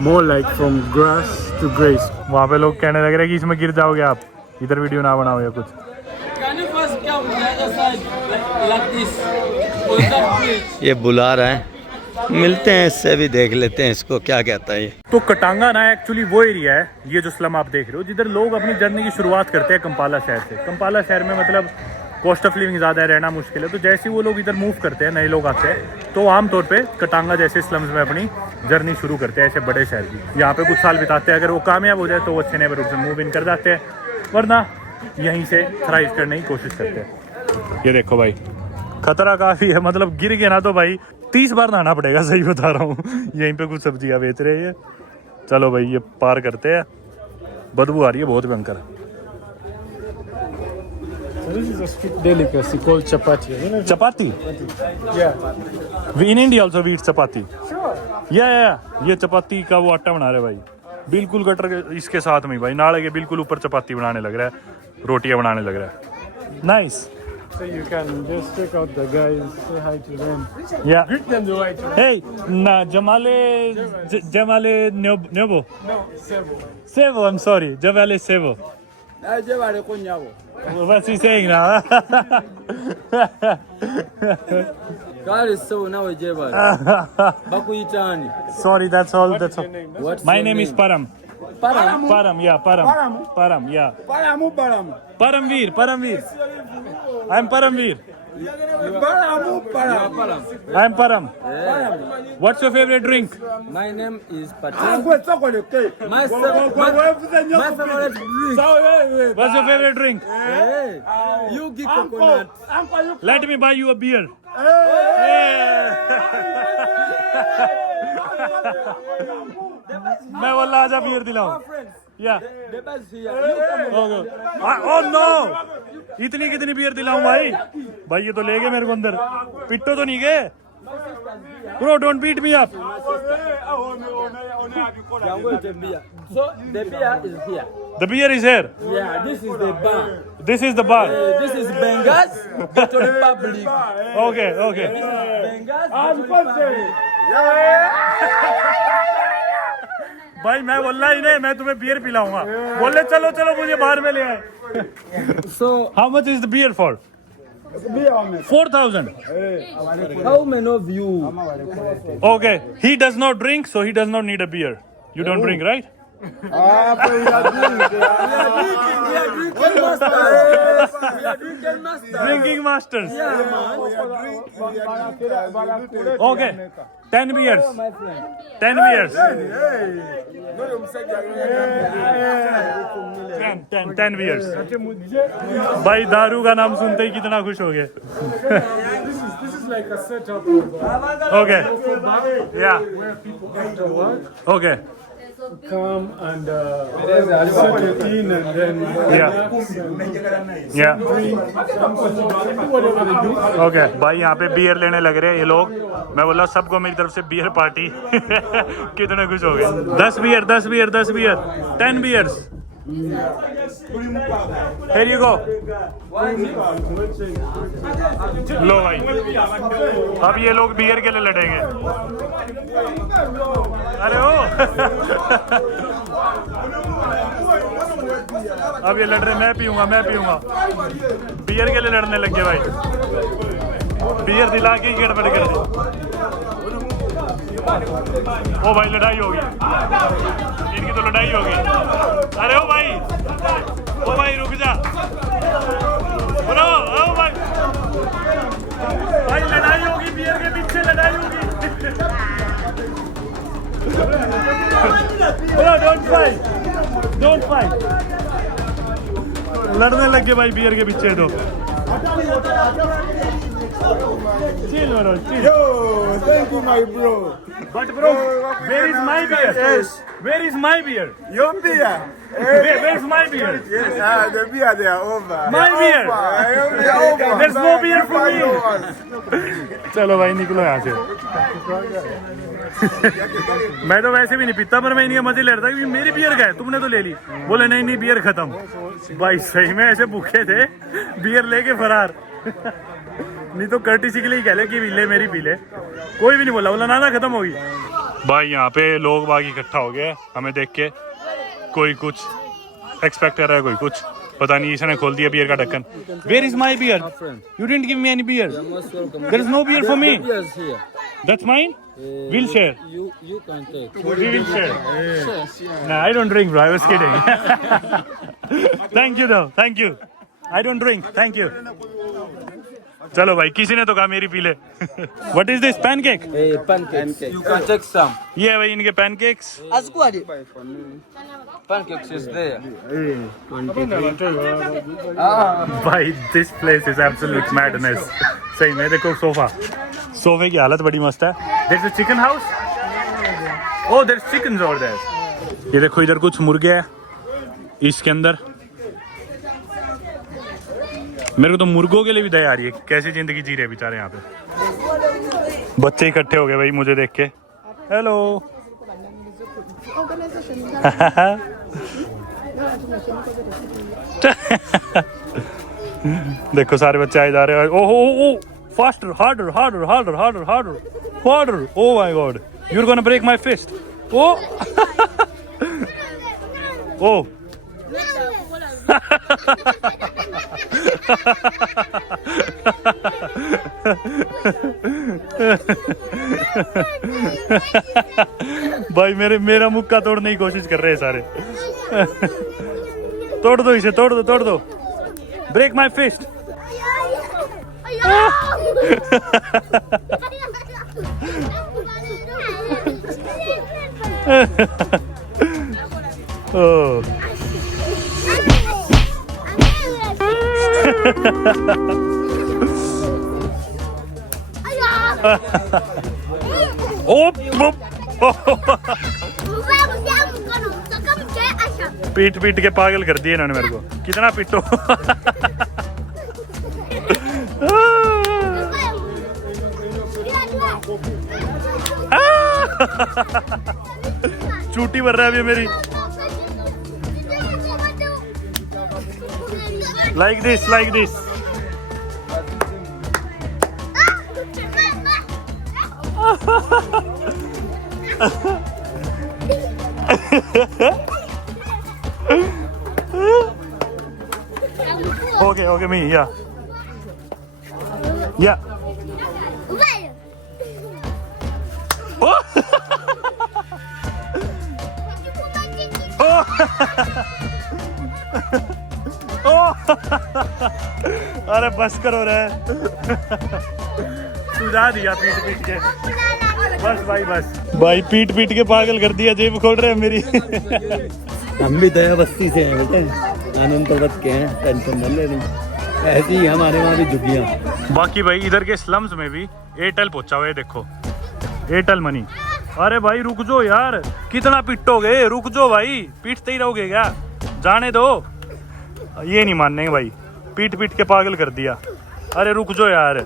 more like from grass to grace. वहाँ पे लोग कहने लग रहे हैं कि इसमें गिर जाओगे आप, इधर वीडियो ना बनाओ या कुछ। Can you first come on the other side like this? On that bridge. ये बुला रहा है, मिलते हैं इससे भी, देख लेते हैं इसको क्या कहता है ये। तो कटांगा ना एक्चुअली वो एरिया है, ये जो स्लम आप देख रहे हो, जिधर लोग अपनी जर्नी की शुरुआत करते हैं कंपाला शहर से। कंपाला शहर में मतलब कॉस्ट ऑफ लिविंग ज़्यादा है, रहना मुश्किल है, तो जैसे ही वो लोग इधर मूव करते हैं, नए लोग आते हैं, तो आमतौर पे कटांगा जैसे स्लम्स में अपनी जर्नी शुरू करते हैं, ऐसे बड़े शहर की। यहाँ पे कुछ साल बिताते हैं, अगर वो कामयाब हो जाए तो वो अच्छे नेबरहुड से मूव इन कर जाते हैं, वरना यहीं से थ्राइव करने की कोशिश करते हैं। ये देखो भाई, खतरा काफ़ी है, मतलब गिर गया ना तो भाई 30 बार नहाना पड़ेगा, सही बता रहा हूँ। यहीं पे कुछ सब्जियाँ बेच रहे हैं। चलो भाई ये पार करते हैं, बदबू आ रही है बहुत भयंकर। This is a street delicacy called chapati. Chapati, Yeah. In India also we eat chapati. या ये चपाती का वो आटा बना रहे भाई, बिल्कुल गटर के इसके साथ में भाई, नाले के बिल्कुल ऊपर चपाती बनाने लग रहा है, रोटियां बनाने लग रहा है। Nice. So you can just check out the guys, say hi to them. या Greet them the right way. हे ना जमाले नेबो No, Sebo. सेवो, आई एम सॉरी, जमाले सेवो। What's he saying now? God is so now Jebal. Bakuyitani. Sorry, that's all. That's all. What's My your name is Param. Param. Param, yeah, Param, yeah. Paramveer. I'm Paramveer. I'm Param. What's your favorite drink? My name is Patrick. My favorite drink. What's your favorite drink? Hey, you give coconut. Let me buy you a beer. मैं बोला आजा beer दिलाऊं। या The best here. You come. Oh no, इतनी कितनी beer दिलाऊं भाई? भाई ये तो ले गए मेरे को अंदर, पिट्टो तो नहीं गए। Bro don't beat me up. So the beer is here. The beer is here. Yeah, this is the bar. This is the bar. This is Bengas Ghetto Republic. Okay, okay. Bengas Ghetto Republic. भाई मैं बोला ही नहीं, मैं तुम्हें beer पिलाऊंगा। बोले चलो चलो मुझे बाहर में ले आए। So How much is the beer for? 4,000. how many of you? Okay, he does not drink, so he does not need a beer. You don't drink, right? We are drinking master. We are drinking master. Drinking masters. Yeah, man. Okay, 10 beers. My friend. 10 beers. 10 beers. भाई दारू का नाम सुनते ही कितना खुश हो गए। This is like a setup of Okay. Yeah. where people after work Okay. come and settle in and then Yeah. relax and Yeah. do whatever they do. Okay. भाई यहाँ पे बियर लेने लग रहे हैं ये लोग। मैं बोला सबको मेरी तरफ से बियर पार्टी। कितने खुश हो गए। 10 beer 10 beers. Here you go. लो भाई, अब ये लोग बियर के लिए लड़ेंगे। अरे ओ अब ये लड़ रहे, मैं पीऊंगा। बियर के लिए लड़ने लग गए भाई, बियर दिला के ही गड़बड़ कर दी। ओ भाई लड़ाई होगी, इनकी तो लड़ाई होगी। अरे ओ भाई रुक जा ब्रो। ओ भाई लड़ाई होगी, बियर के पीछे लड़ाई होगी। Bro don't fight. लड़ने लग गए भाई बियर के पीछे तो। Chill, bro, chill. Yo, thank you, my bro. But bro, where is my beer? Yes. Where is my beer? Your beer. Where's my beer? Yes, the beer they are over. My beer. They are over. There's no beer for me. No one. चलो भाई निकलो यहाँ से। मैं तो वैसे भी नहीं पीता पर मैं इनके मजे ले रहा था कि मेरी बियर का है, तुमने तो ले ली। बोले नहीं नहीं बियर खत्म। भाई सही में ऐसे भूखे थे, बियर लेके फरार। नहीं तो कर्टिसी के लिए कह ले कि ले मेरी पी ले, कोई भी नहीं बोला, बोला ना खत्म होगी। भाई यहाँ पे लोग बाग इकट्ठा हो गए हमें देख के, कोई कुछ एक्सपेक्ट कर रहा है, कोई कुछ पता नहीं। इसने खोल दिया बियर का ढक्कन। Where is my beer? You didn't give me any beer. There is no beer for me. That's mine. We'll share. You can take. We will share. No, I don't drink, bro. I was kidding. Thank you, though. Thank you. I don't drink. Thank you. चलो भाई, किसी ने तो कहा मेरी P ले। What is this? Pancake? Pancakes. You can take some. ये है भाई इनके pancakes. Pancakes is there. भाई this place is absolute madness. सही में देखो सोफा, सोफे की हालत बड़ी मस्त है। There's a chicken house. Oh, there's chickens over there. ये देखो इधर कुछ मुर्गे हैं इसके अंदर। मेरे को तो मुर्गों के लिए भी दया आ रही है, कैसी जिंदगी जी रहे बेचारे यहाँ पे। बच्चे इकट्ठे हो गए भाई मुझे देख के। हेलो। देखो सारे बच्चे आए जा रहे हैं। Oh faster, harder harder harder harder harder harder. Oh my God, you are gonna break my fist. Oh oh भाई मेरा मुक्का तोड़ने की कोशिश कर रहे हैं सारे। तोड़ दो इसे, तोड़ दो। Break my fist. पीट पीट के पागल कर दिए इन्होंने मेरे को। कितना पीटो। चूटी भर रहा है अभी मेरी। Like this Okay, me, yeah. Oh! अरे बस करो रे। सुझा दिया पीट के। बस भाई पीट के पागल कर दिया। जेब खोल रहे हैं मेरी। हम भी दया बस्ती से हैं बेटे, आनंद तो बच के हैं, टेंशन न ले रही। ऐसी ही हमारे वहाँ भी झुग्गियाँ। बाकी भाई इधर के स्लम्स में भी एयरटेल पहुंचा हुआ है, देखो एयरटेल मनी। अरे भाई रुक जाओ यार, कितना पिटोगे? रुक जाओ भाई, पीटते ही रहोगे क्या? जाने दो। ये नहीं मानेंगे भाई, पीट के पागल कर दिया। अरे रुक जाओ यार।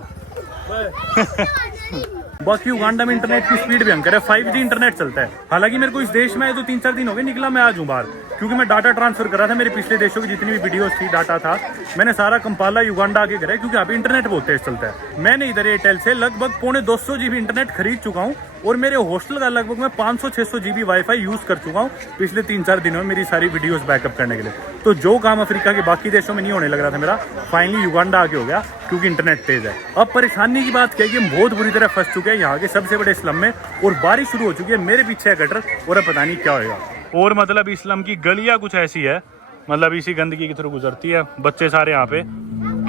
बाकी युगांडा में इंटरनेट की स्पीड भयंकर है, 5G इंटरनेट चलता है। हालांकि मेरे को इस देश में आए तो 3-4 दिन हो गए, निकला मैं आज हूँ बाहर, क्योंकि मैं डाटा ट्रांसफर कर रहा था। मेरे पिछले देशों की जितनी भी वीडियोस थी, डाटा था, मैंने सारा कंपाला युगांडा आके करा, क्योंकि अभी इंटरनेट बहुत तेज चलता है। मैंने इधर एयरटेल से लगभग 250 GB इंटरनेट खरीद चुका हूँ, और मेरे हॉस्टल का लगभग मैं 500-600 GB वाईफाई यूज कर चुका हूँ पिछले 3-4 दिनों में मेरी सारी वीडियोस बैकअप करने के लिए। तो जो काम अफ्रीका के बाकी देशों में नहीं होने लग रहा था मेरा, फाइनली युगांडा आके हो गया, क्योंकि इंटरनेट तेज है। अब परेशानी की बात क्या है कि हम बहुत बुरी तरह फंस चुके हैं यहाँ के सबसे बड़े स्लम में, और बारिश शुरू हो चुकी है। मेरे पीछे है गटर, और अब पता नहीं क्या होगा। और मतलब इस्लाम की गलियाँ कुछ ऐसी है, मतलब इसी गंदगी के थ्रू गुजरती है। बच्चे सारे यहाँ पे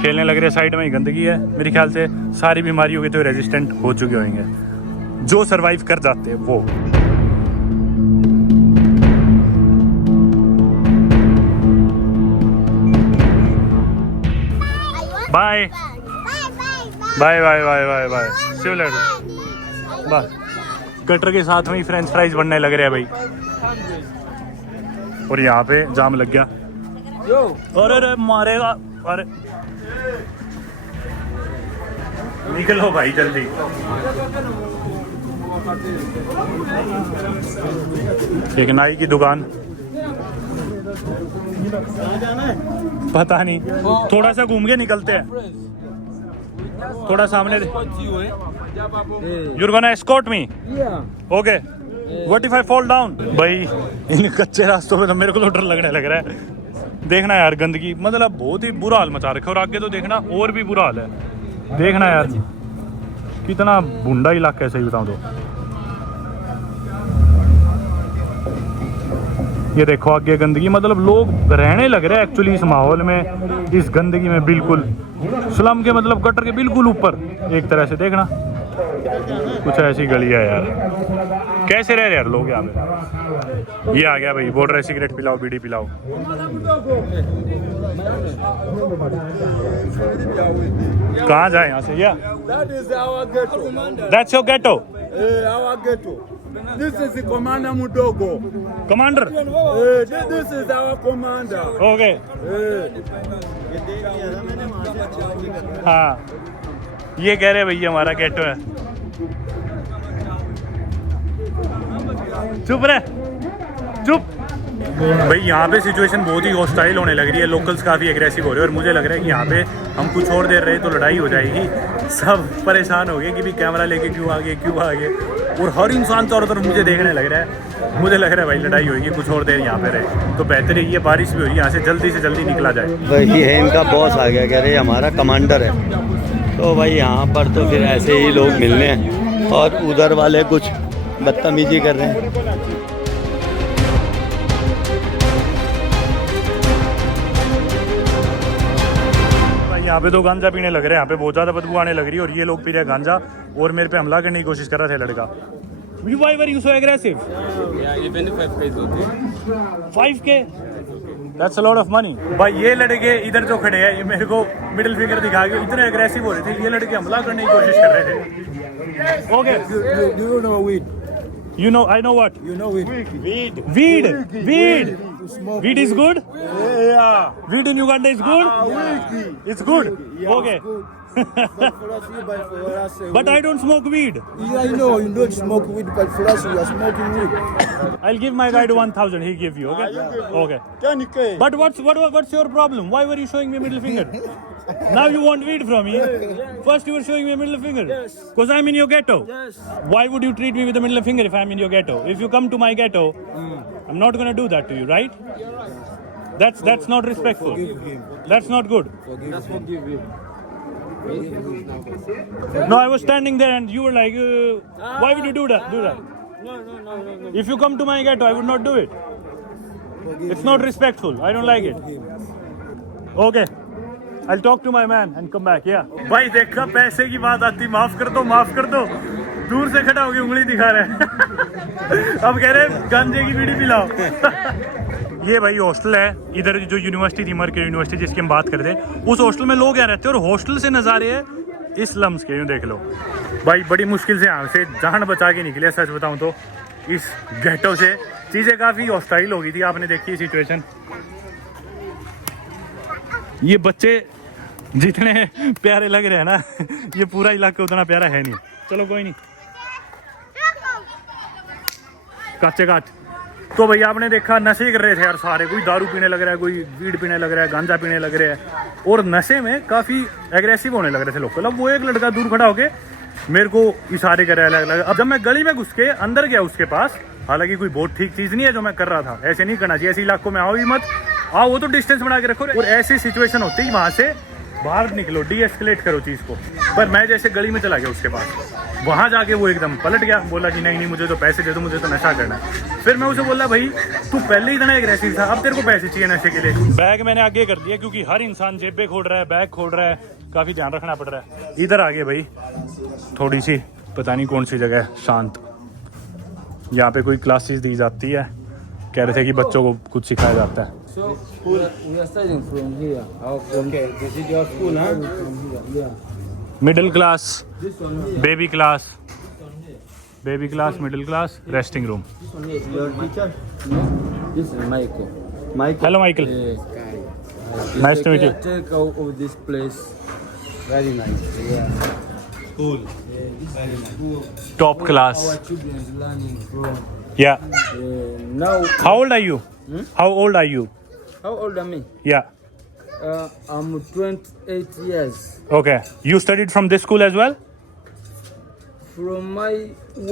खेलने लग रहे हैं, साइड में ही गंदगी है। मेरे ख्याल से सारी बीमारियों के तो रेजिस्टेंट हो चुके होंगे, जो सरवाइव कर जाते हैं वो। Bye bye bye bye bye bye शिव लेटर बस कटर के साथ में ही फ्रेंच फ्राइज बनने लग रहे हैं भाई। और यहाँ पे जाम लग गया। अरे मारेगा। अरे निकलो भाई जल्दी। एक नाई की दुकान, पता नहीं, थोड़ा सा घूम के निकलते हैं। थोड़ा सामने। You're gonna escort me? Yeah. Okay. What if I fall down? भाई इन कच्चे रास्तों पे तो मेरे को तो डर लगने लग रहा है। देखना यार गंदगी, मतलब बहुत ही बुरा हाल मचा रखा है। और आगे तो देखना और भी बुरा हाल है। देखना यार कितना भुंडा इलाका है, सही बताऊं तो। ये देखो आगे गंदगी, मतलब लोग रहने लग रहे हैं एक्चुअली इस माहौल में, इस गंदगी में, बिल्कुल स्लम के, मतलब गटर के बिल्कुल ऊपर एक तरह से। देखना कुछ ऐसी गली है यार। कैसे रह रहे यार लोग यहाँ पे। ये आ गया भाई, बोल रहे सिगरेट पिलाओ, बीड़ी पिलाओ। कहाँ जाए यहाँ से? या That's your ghetto. Our ghetto. This is the commander Mudogo. Commander. This is our commander. Okay. हाँ ये कह रहे भैया हमारा गेटो है। चुप रहे, चुप भाई। यहाँ पे सिचुएशन बहुत ही हॉस्टाइल होने लग रही है। लोकल्स काफ़ी एग्रेसिव हो रहे हैं और मुझे लग रहा है कि यहाँ पे हम कुछ और देर रहे तो लड़ाई हो जाएगी। सब परेशान हो गए कि भी कैमरा लेके क्यों आ गए, क्यों आ गए। और हर इंसान चारों तरफ मुझे देखने लग रहा है। मुझे लग रहा है भाई लड़ाई होगी, कुछ और देर यहाँ पे रहे तो बेहतर है। ये बारिश भी होगी, यहाँ से जल्दी निकला जाए। वही है इनका बॉस आ गया, कह रहे हमारा कमांडर है। तो भाई यहाँ पर तो फिर ऐसे ही लोग मिलने हैं और उधर वाले कुछ बदतमीजी कर रहे हैं। यहाँ पे तो गांजा पीने लग रहे हैं। यहाँ पे बहुत ज़्यादा बदबू आने लग रही है और ये लोग पी रहे हैं गांजा और मेरे पे हमला करने की कोशिश कर रहा था लड़का। Why were you so aggressive? Yeah, even 5K is okay. 5K? That's a lot of money. भाई ये लड़के इधर जो खड़े हैं, ये मेरे को मिडिल फिंगर दिखा के इतने एग्रेसिव हो रहे थे। ये लड़के हमला करने की कोशिश कर रहे थे। Okay. Do you know weed? You know, I know what? You know weed? Weed. Smoke Weed is good? Yeah. Weed in Uganda is good? Weed. It's good? Yeah, Okay. it's good. But for us, you buy for us. But I don't smoke weed. Yeah, I know you don't smoke weed, but for us, we are smoking weed. I'll give my guy to 1,000. He'll give you. Okay. Okay. 10K. But what's your problem? Why were you showing me a middle finger? Now you want weed from me? First you were showing me a middle finger. Yes. Because I'm in your ghetto. Yes. Why would you treat me with a middle finger if I'm in your ghetto? If you come to my ghetto, I'm not gonna do that to you, right? That's not respectful. That's not good. Forgive him. No, I was standing there and you were like, why would you do that? No. If you come to my ghetto, I would not do it. It's not respectful. I don't like it. Okay. I'll talk to my man and come back. Yeah. भाई देखा पैसे की बात आती, माफ कर दो। दूर से खड़ा होकर उंगली दिखा रहे हैं। अब कह रहे गांजे की बीड़ी पिलाओ। ये भाई हॉस्टल है इधर जो यूनिवर्सिटी थी, मर्क्यूरी यूनिवर्सिटी जिसकी हम बात करते हैं, उस हॉस्टल में लोग यहाँ रहते हैं और हॉस्टल से नज़ारे हैं इस लम्स के। यूँ देख लो भाई, बड़ी मुश्किल से यहाँ से जान बचा के निकले। सच बताऊँ तो इस गेटो से चीज़ें काफ़ी हॉस्टाइल हो गई थी। आपने देखी सिचुएशन। ये बच्चे जितने प्यारे लग रहे हैं ना, ये पूरा इलाका उतना प्यारा है नहीं। चलो कोई नहीं, काचे काट। तो भैया आपने देखा नशे कर रहे थे यार सारे। कोई दारू पीने लग रहा है, कोई वीड पीने लग रहा है, गांजा पीने लग रहा है और नशे में काफ़ी एग्रेसिव होने लग रहे थे लोग। अब वो एक लड़का दूर खड़ा होके मेरे को इशारे कर रहा है। अब जब मैं गली में घुस के अंदर गया उसके पास, हालांकि कोई बहुत ठीक चीज़ नहीं है जो मैं कर रहा था, ऐसे नहीं करना चाहिए। ऐसे इलाकों में आओ ही मत, आओ वो तो डिस्टेंस बना के रखो। और ऐसी सिचुएशन होती है वहाँ से बाहर निकलो, डी एस्केलेट करो चीज़ को। पर मैं जैसे गली में चला गया उसके पास, वहाँ जाके वो एकदम पलट गया, बोला कि नहीं मुझे तो पैसे दे दो, मुझे तो नशा करना है। फिर मैं उसे बोला भाई तू पहले ही इतना एग्रेसिव था, अब तेरे को पैसे चाहिए नशे के लिए। बैग मैंने आगे कर दिया क्योंकि हर इंसान जेबें खोल रहा है, बैग खोल रहा है, काफ़ी ध्यान रखना पड़ रहा है। इधर आगे भाई थोड़ी सी पता नहीं कौन सी जगह है शांत, यहाँ पे कोई क्लासेस दी जाती है। कह रहे थे कि बच्चों को कुछ सिखाया जाता है। So we are studying from here. From Okay, this is your school, huh? From here, yeah. Middle class, baby class, middle class, resting room. Your teacher? This is Michael. Michael. Hello Michael, Nice to meet you. Take out of this place. Very nice. Yeah. Top class. Our children is learning from. या. Now, How old are you? How old are you? how old am I? Yeah. I'm 28 years. Okay. You studied from this school as well? From my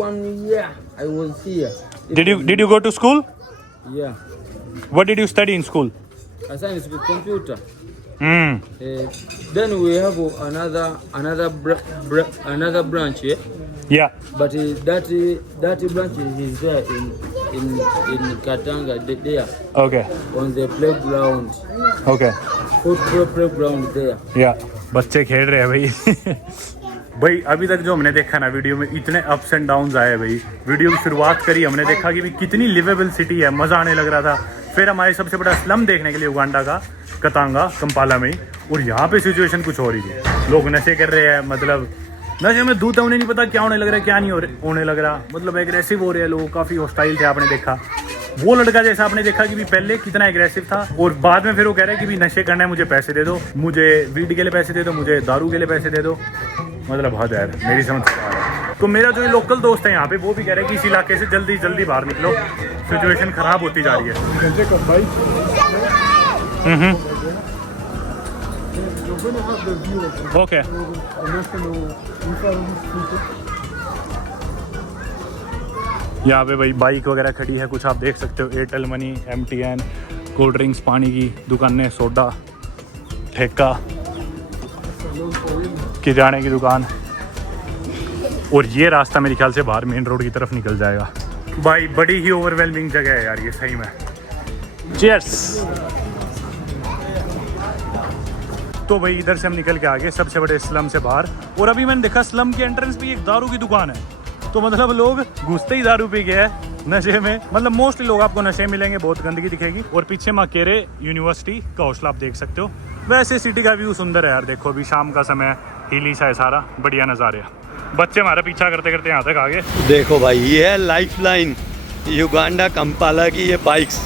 1 year, I was here. Did you go to school? Yeah. What did you study in school? I science with computer. Hmm. Then we have another branch here, Yeah. but that branch is there in Katanga there Okay. on the playground, Okay. football playground there. या बच्चे खेल रहे हैं भाई. भाई अभी तक जो हमने देखा ना वीडियो में, इतने अप्स एंड डाउन्स आए भाई. वीडियो की शुरुआत करी, हमने देखा कि भाई कितनी लिवेबल सिटी है, मज़ा आने लग रहा था. फिर हमारे सबसे बड़ा स्लम देखने के लिए उगांडा का कतांगा कंपाला में ही, और यहाँ पे सिचुएशन कुछ हो रही थी. लोग नशे कर रहे हैं, मतलब नशे में दूध उन्हें नहीं पता क्या होने लग रहा है, क्या नहीं होने लग रहा, मतलब एग्रेसिव हो रहे हैं लोग, काफ़ी हॉस्टाइल थे. आपने देखा वो लड़का जैसा आपने देखा कि भी पहले कितना एग्रेसिव था, और बाद में फिर वो कह रहा है कि भी नशे करना है, मुझे पैसे दे दो, मुझे वीड के लिए पैसे दे दो, मुझे दारू के लिए पैसे दे दो. मतलब हद है मेरी समझ से आ रहा है. तो मेरा जो ये लोकल दोस्त है यहाँ पे, वो भी कह रहा है कि इस इलाके से जल्दी जल्दी बाहर निकलो, सिचुएशन खराब होती जा रही है. You can take a bite. You're going to have the view of the okay. national infrared. यहाँ पे भाई बाइक वगैरह खड़ी है, कुछ आप देख सकते हो. Airtel money, MTN, cold drinks, पानी की दुकानें, सोडा, ठेका, किराने की दुकान, और ये रास्ता मेरे ख्याल से बाहर मेन रोड की तरफ निकल जाएगा. भाई बड़ी ही ओवरवेलमिंग जगह है यार ये, सही में. चीयर्स. तो भाई इधर से हम निकल के आ गए सबसे बड़े स्लम से बाहर, और अभी मैंने देखा स्लम के एंट्रेंस पे एक दारू की दुकान है. तो मतलब लोग घुसते ही दारू पी गए हैं नशे में. मतलब मोस्टली लोग आपको नशे मिलेंगे, बहुत गंदगी दिखेगी. और पीछे माकेरे यूनिवर्सिटी का हौसला आप देख सकते हो. वैसे सिटी का व्यू सुंदर है यार. देखो अभी शाम का समय, हिली सा है सारा, बढ़िया नज़ारे. बच्चे हमारा पीछा करते करते यहाँ तक आ गए. देखो भाई ये है लाइफ लाइन युगांडा कंपाला की. ये बाइक्स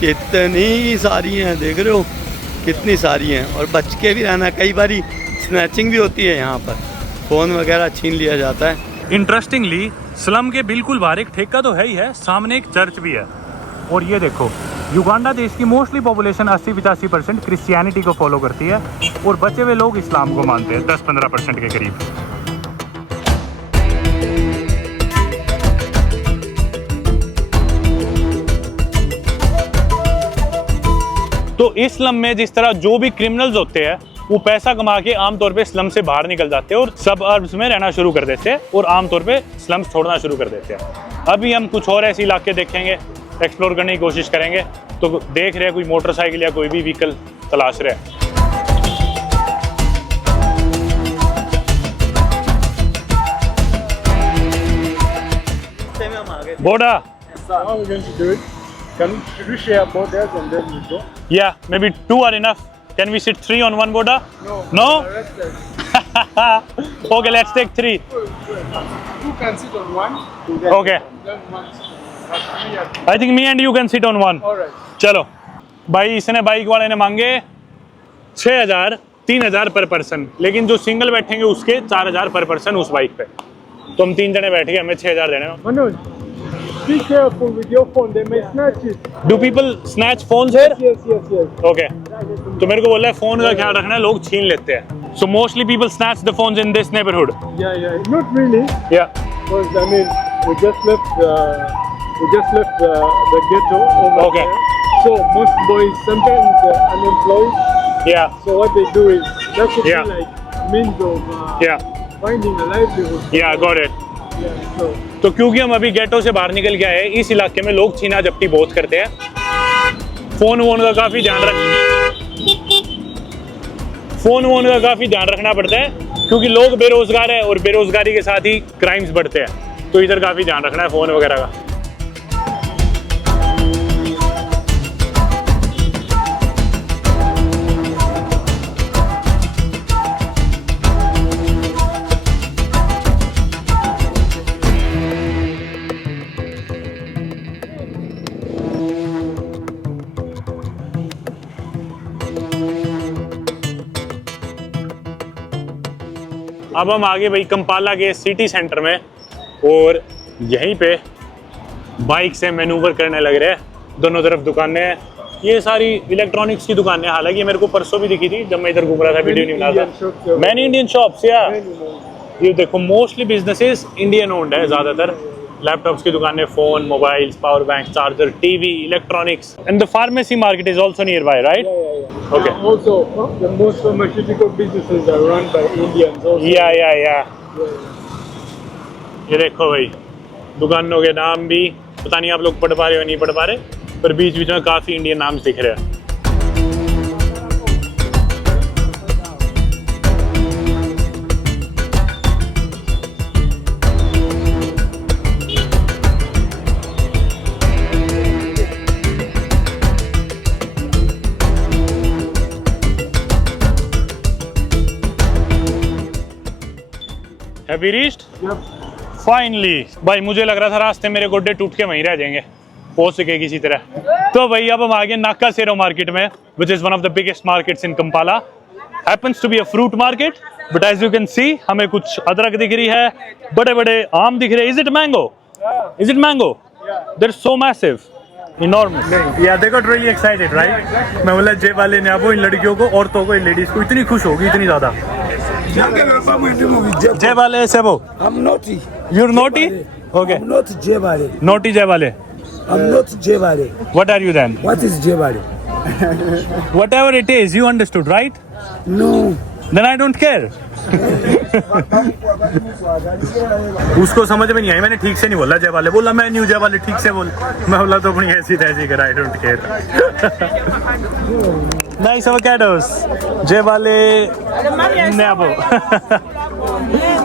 कितनी सारी हैं, देख रहे हो कितनी सारी हैं. और बच के भी रहना, कई बारी स्नैचिंग भी होती है यहाँ पर, फ़ोन वगैरह छीन लिया जाता है. इंटरेस्टिंगली स्लम के बिल्कुल बाहर एक ठेका तो है ही है, सामने एक चर्च भी है. और ये देखो युगांडा देश की मोस्टली पॉपुलेशन 80-85% क्रिश्चियनिटी को फॉलो करती है, और बचे हुए लोग इस्लाम को मानते हैं 10-15% के करीब. तो इस स्लम में जिस तरह जो भी क्रिमिनल्स होते हैं वो पैसा कमा के आमतौर पे स्लम से बाहर निकल जाते हैं और सब अर्ब्स में रहना शुरू कर देते हैं, और आमतौर पे स्लम्स छोड़ना शुरू कर देते हैं. अभी हम कुछ और ऐसे इलाके देखेंगे, एक्सप्लोर करने की कोशिश करेंगे. तो देख रहे हैं कोई मोटरसाइकिल या कोई भी व्हीकल तलाश रहे हैं. बोडा. How are we going to do it? Should we share borders and then we go? Yeah, maybe 2 are enough. Can we sit 3 on one boda? No? Okay, let's take 3. Who can sit on one? Okay. Then one. Me and I think me and you can sit on one. all right. चलो भाई, इसने bike वाले ने मांगे 6,000, 3,000 पर person, लेकिन जो single बैठेंगे उसके 4,000 पर पर्सन उस बाइक पे. तो हम 3 जने बैठ गए, हमें 6,000 देने. Manoj, be careful with your phone. They may snatch it. Do people snatch phones here? Yes. Okay. तो मेरे को बोला है फोन का ख्याल रखना है, लोग छीन लेते हैं. So mostly people snatch the phones in this neighborhood. Yeah. Not really. Yeah. Because I mean, we just left the ghetto over Okay. there. So most boys sometimes unemployed. Yeah. So what they do is that could Yeah. be like means of Yeah. finding a livelihood. Yeah, got it. Yeah. So तो क्योंकि हम अभी गेटो से बाहर निकल के आए हैं, इस इलाके में लोग छीना झपटी बहुत करते हैं. फोन वोन का काफी ध्यान रखना पड़ता है, क्योंकि लोग बेरोजगार है और बेरोजगारी के साथ ही क्राइम्स बढ़ते हैं. तो इधर काफी ध्यान रखना है फोन वगैरह का. अब हम आगे भाई कंपाला के सिटी सेंटर में, और यहीं पे बाइक से मैनूवर करने लग रहे हैं। दोनों तरफ दुकानें हैं, ये सारी इलेक्ट्रॉनिक्स की दुकानें। हालांकि ये मेरे को परसों भी दिखी थी जब मैं इधर घूम रहा था, वीडियो नहीं बना था। मैनी इंडियन शॉप्स या ये देखो, मोस्टली बिजनेसेस इंडियन ओन्ड है ज़्यादातर। लैपटॉप्स की दुकानें, phone, mobiles, power bank, charger, TV, electronics. And the pharmacy market is also near by, right? Okay. Also, the most pharmaceutical businesses are run by Indians. Also. या ये देखो भाई, दुकानों के नाम भी पता नहीं आप लोग पढ़ पा रहे हो नहीं पढ़ पा रहे, पर बीच बीच में काफ़ी इंडियन नाम दिख रहे हैं। Have we reached? Yep. Finally, भाई मुझे लग रहा था रास्ते मेरे गोड्डे टूट के वहीं रह जाएंगे, पहुंच सके किसी तरह। तो भाई अब हम आगे नाकासेरो मार्केट में, which is one of the biggest markets in Kampala. Happens to be a fruit market, but as you can see, हमें कुछ अदरक दिख रही है, बड़े बड़े आम दिख रहे हैं। Is it mango? Is it mango? They're so massive, enormous. Yeah, they got really excited, right? मैं बोला जे वाले ने अब इन लड़कियों को, औरतों को, इन लेडीज को इतनी खुश होगी, इतनी ज्यादा। जे वाले सेबो। I'm naughty. You're naughty? Okay. I'm not Jebale. Naughty जे वाले। I'm not Jebale. What are you then? What is Jebale? Whatever it is, you understood, right? No. Then I don't care. उसको समझ में नहीं आई, मैंने ठीक से नहीं बोला जय वाले, बोला मैं न्यू जय वाले ठीक से बोल। मैं बोला तो अपनी ऐसी तैसी करा, I don't care. Nice avocados, जय वाले नेबो।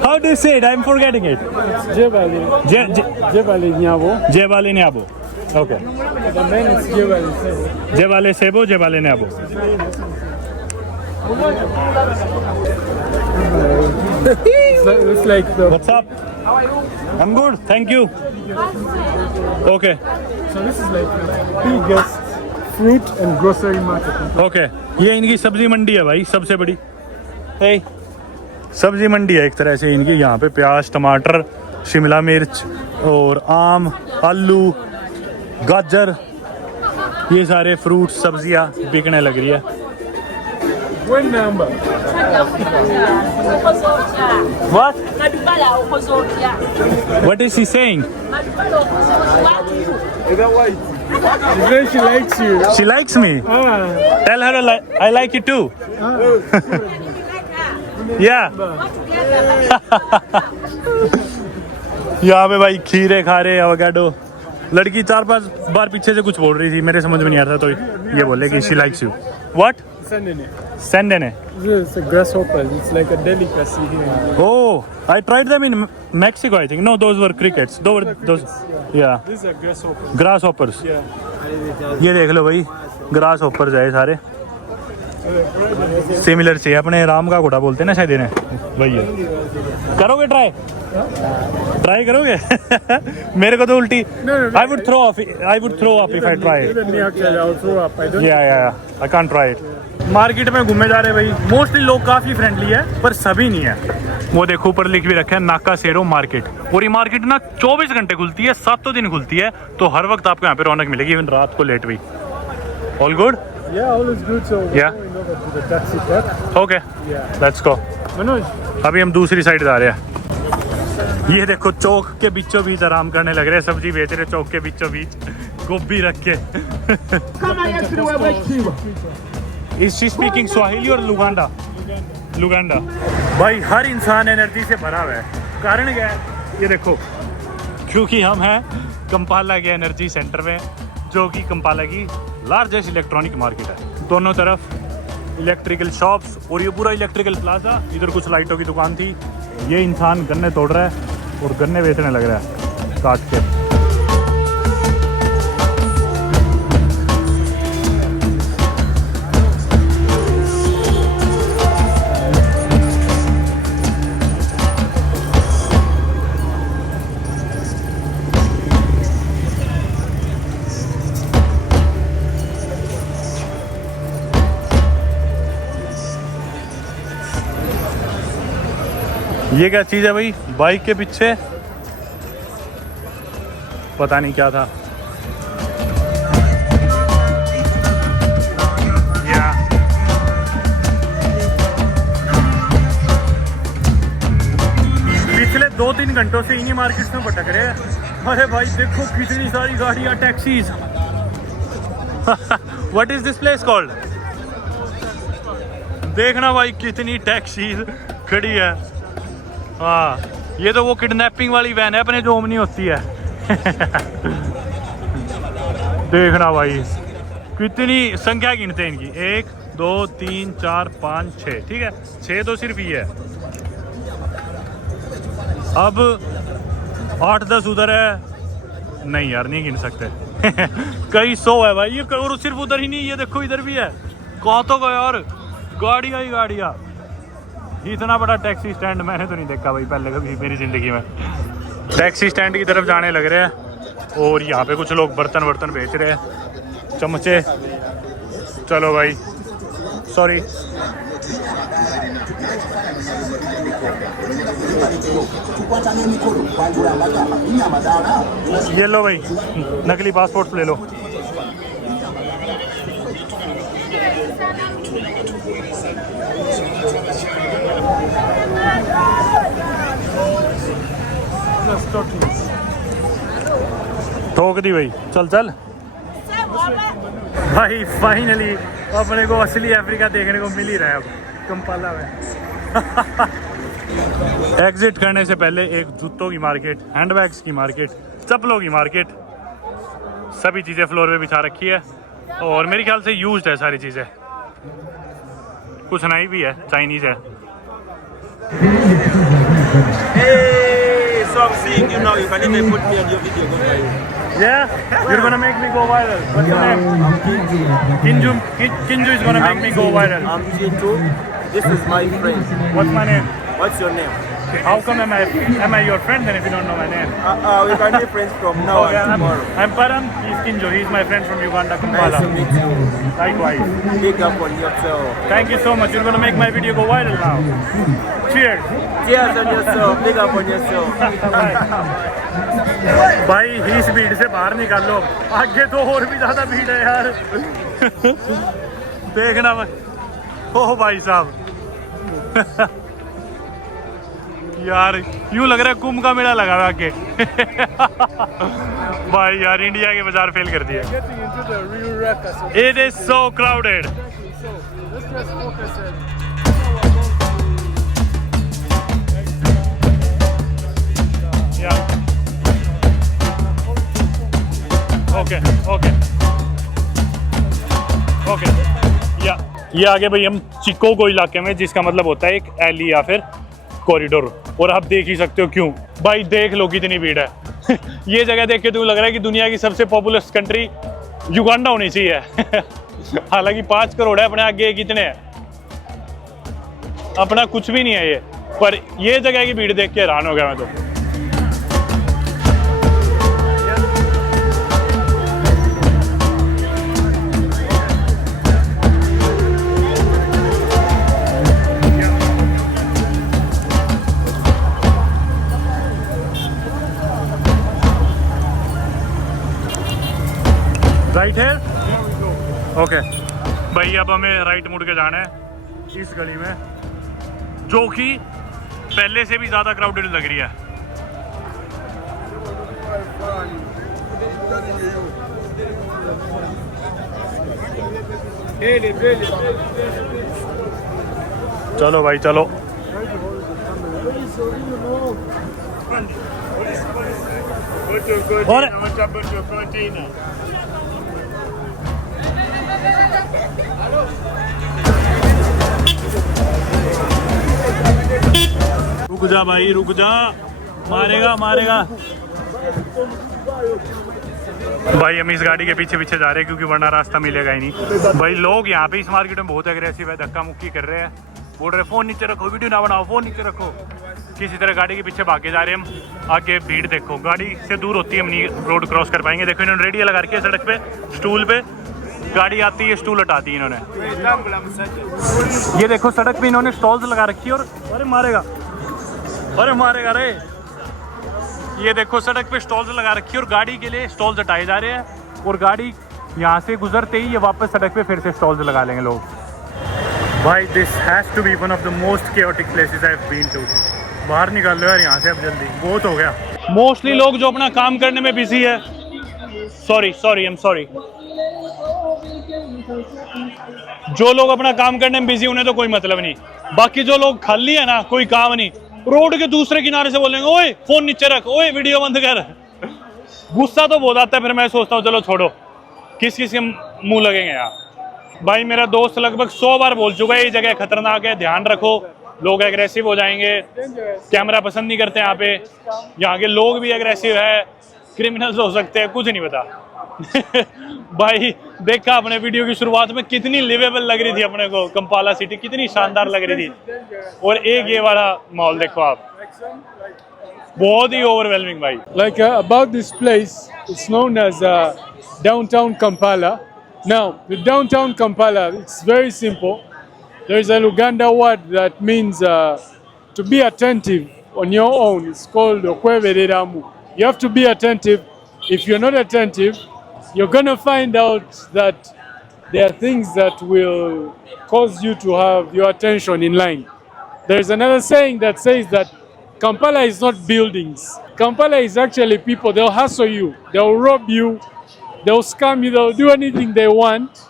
How do you say it? I'm forgetting it. Jebali. Jebali Nyabo. जय वाले नेबो। Okay. The man is Jebali. जय वाले सेबो, जय वाले नेबो। It's like the. What's up? I'm good, thank you. Okay. So this is like the biggest fruit and grocery market. Okay, ये इनकी सब्जी मंडी है भाई, सबसे बड़ी। hey, सब्जी मंडी है एक तरह से इनकी। यहाँ पे प्याज, टमाटर, शिमला मिर्च और आम, आलू, गाजर, ये सारे फ्रूट सब्जियाँ बिकने लग रही है। One number. What? What is he saying? Then she likes you. She likes me. Ah. Tell her I like you too. Yeah. यहाँ पे भाई खीरे खा रहे, एवोकाडो। लड़की 4-5 बार पीछे से कुछ बोल रही थी, मेरे समझ में नहीं आ रहा था, तो ये बोले कि she likes you. What? Sendene. Sendene. It's a grasshopper. It's like a delicacy here. Oh, I tried them in Mexico, I think. No, those were crickets. Those. Yeah. These are grasshoppers. Grasshoppers. Yeah. ये देख लो भाई, grass hopper जाए सारे। Similar से अपने राम का घोड़ा बोलते हैं ना शायद इन्हें, वही है। करोगे ट्राई? ट्राई करोगे? मेरे को तो उल्टी। I would throw up if I try it. Even me actually, I'll throw up. I don't. Yeah. I can't try it. Market में घूमे जा रहे भाई, मोस्टली लोग काफ़ी फ्रेंडली है, पर सभी नहीं है। वो देखो ऊपर लिख भी रखा है नाकासेरो मार्केट, और ये मार्केट ना 24 घंटे खुलती है, 7 दिन खुलती है, तो हर वक्त आपको यहाँ पे रौनक मिलेगी, इवन रात को लेट भी। All good? Yeah, all is good. So we're Yeah. going over to the taxi park. Okay, Yeah. Let's go. Manoj. अभी हम दूसरी साइड जा रहे हैं। ये देखो चौक के बीचों बीच आराम करने लग रहे हैं, सब्जी बेच रहे चौक के बीचों बीच, गोभी रख के। Is she speaking Swahili or Luganda? Luganda. भाई हर इंसान एनर्जी से भरा हुआ है, कारण क्या है? ये देखो, क्योंकि हम हैं कंपाला के एनर्जी सेंटर में, जो कि कंपाला की लार्जेस्ट इलेक्ट्रॉनिक मार्केट है। दोनों तरफ इलेक्ट्रिकल शॉप्स, और ये पूरा इलेक्ट्रिकल प्लाजा। इधर कुछ लाइटों की दुकान थी। ये इंसान गन्ने तोड़ रहा है और गन्ने बेचने लग रहा है काट के। ये क्या चीज़ है भाई बाइक के पीछे? पता नहीं क्या था। पिछले 2-3 घंटों से इन्हीं मार्केट्स में भटक रहे हैं। अरे भाई देखो कितनी सारी गाड़ियाँ, taxis. What is this place called? देखना भाई कितनी टैक्सीज खड़ी है। हाँ, ये तो वो किडनैपिंग वाली वैन है अपने जो ओमनी होती है। देखना भाई कितनी संख्या गिनते हैं इनकी, 1 2 3 4 5 6। ठीक है, 6 तो सिर्फ ये है। अब 8-10 उधर है। नहीं यार नहीं गिन सकते। कई 100 है भाई ये। और सिर्फ उधर ही नहीं, ये देखो इधर भी है। कहा तो गया यार, गाड़ियाँ ही गाड़ियाँ। इतना बड़ा टैक्सी स्टैंड मैंने तो नहीं देखा भाई पहले कभी मेरी ज़िंदगी में। टैक्सी स्टैंड की तरफ जाने लग रहे हैं और यहाँ पे कुछ लोग बर्तन बेच रहे हैं, चमचे। चलो भाई, सॉरी। ये लो भाई नकली पासपोर्ट ले लो। ठोक दी भाई। चल चल भाई, फाइनली अपने को असली अफ्रीका देखने को मिल ही रहा है अब कंपाला में। एग्जिट करने से पहले एक जूतों की मार्केट, हैंडबैग्स की मार्केट, चप्पलों की मार्केट, सभी चीज़ें फ्लोर पे बिछा रखी है और मेरे ख्याल से यूज्ड है सारी चीज़ें। कुछ नई भी है, चाइनीज़ है। Hey, so I'm seeing you now. You can even put me on your video. Go viral. Yeah, you're gonna make me go viral. What's your name? Kinju. Kinju is gonna make me go viral. I'm Kinju. This is my friend. What's my name? What's your name? How come am I your friend then if you don't know my name? We can be friends from now Okay, and tomorrow. I'm Param. He's Kinju. He's my friend from Uganda, Kampala. Nice to meet you. Likewise. Big up on yourself. Thank you so much. You're gonna make my video go viral now. Cheers. Cheers on yourself. Big up on yourself. भाई इस भीड़ से बाहर निकालो, आगे तो और भी ज्यादा भीड़ है यार। देखना ओह भाई साहब। यार यूं लग रहा है कुंभ का मेला लगा हुआ आगे। भाई यार इंडिया के बाजार फेल कर दिए। It is so crowded. Okay okay okay. या ये आगे भाई हम चिकोगो इलाके में, जिसका मतलब होता है एक एली या फिर कॉरिडोर। और आप देख ही सकते हो क्यों भाई, देख लो कितनी भीड़ है। ये जगह देख के तो लग रहा है कि दुनिया की सबसे पॉपुलस कंट्री युगांडा होनी चाहिए। हालांकि 5 करोड़ है, अपने आगे कितने हैं? अपना कुछ भी नहीं है ये। पर ये जगह की भीड़ देख के हैरान हो गया मैं तो। राइट है ओके भाई, अब हमें राइट मुड़ के जाना है इस गली में, जो कि पहले से भी ज़्यादा क्राउडेड लग रही है। चलो भाई चलो। और रुक जा भाई रुक जा, मारेगा मारेगा। भाई हम इस गाड़ी के पीछे पीछे जा रहे हैं क्योंकि वरना रास्ता मिलेगा ही नहीं। भाई लोग यहाँ पे इस मार्केट में बहुत एग्रेसिव है, धक्का मुक्की कर रहे हैं, बोल रहे फ़ोन नीचे रखो, वीडियो ना बनाओ, फ़ोन नीचे रखो। किसी तरह गाड़ी के पीछे भागे जा रहे हैं हम। आगे भीड़ देखो, गाड़ी से दूर होती है, हम नहीं रोड क्रॉस कर पाएंगे। देखो इन्होंने रेडियो लगा रखी है सड़क पे, स्टूल पे गाड़ी आती है, स्टूल हटाती है इन्होंने। ये देखो सड़क पे इन्होंने स्टॉल्स लगा रखी है और अरे मारेगा। अरे मारेगा रे। ये देखो सड़क पे स्टॉल्स लगा रखी है और गाड़ी के लिए स्टॉल्स हटाए जा रहे हैं और गाड़ी यहाँ से गुजरते ही ये वापस सड़क पे फिर से स्टॉल्स लगा लेंगे लोग। भाई this has to be one of the most chaotic places I have been to. बाहर निकाल लो यार यहाँ से अब जल्दी, बहुत हो गया। मोस्टली लोग जो अपना काम करने में बिजी है, सॉरी आई एम सॉरी, जो लोग अपना काम करने में बिजी उन्हें तो कोई मतलब नहीं, बाकी जो लोग खाली है ना, कोई काम नहीं, रोड के दूसरे किनारे से बोलेंगे ओए फोन नीचे रख, ओए वीडियो बंद कर। गुस्सा तो बहुत आता है, फिर मैं सोचता हूँ चलो छोड़ो, किस किस के मुंह लगेंगे यार। भाई मेरा दोस्त लगभग 100 बार बोल चुका है ये जगह खतरनाक है, ध्यान रखो, लोग एग्रेसिव हो जाएंगे, कैमरा पसंद नहीं करते यहाँ पे, यहाँ के लोग भी एग्रेसिव है, क्रिमिनल्स हो सकते हैं, कुछ नहीं पता। भाई देखा अपने वीडियो की शुरुआत में कितनी लिवेबल लग रही थी अपने को, कंपाला सिटी कितनी शानदार लग रही थी, और एक ये वाला मॉल देखो आप, बहुत ही ओवरवेलमिंग भाई। Like about this place, it's known as downtown Kampala. Now, the downtown Kampala, it's very simple. There's a Luganda word that means to be attentive on your own. It's called okwebereramu. You have to be attentive. If you're not attentive, you're going to find out that there are things that will cause you to have your attention in line. There's another saying that says that Kampala is not buildings. Kampala is actually people. They'll hustle you. They'll rob you. They'll scam you. They'll do anything they want.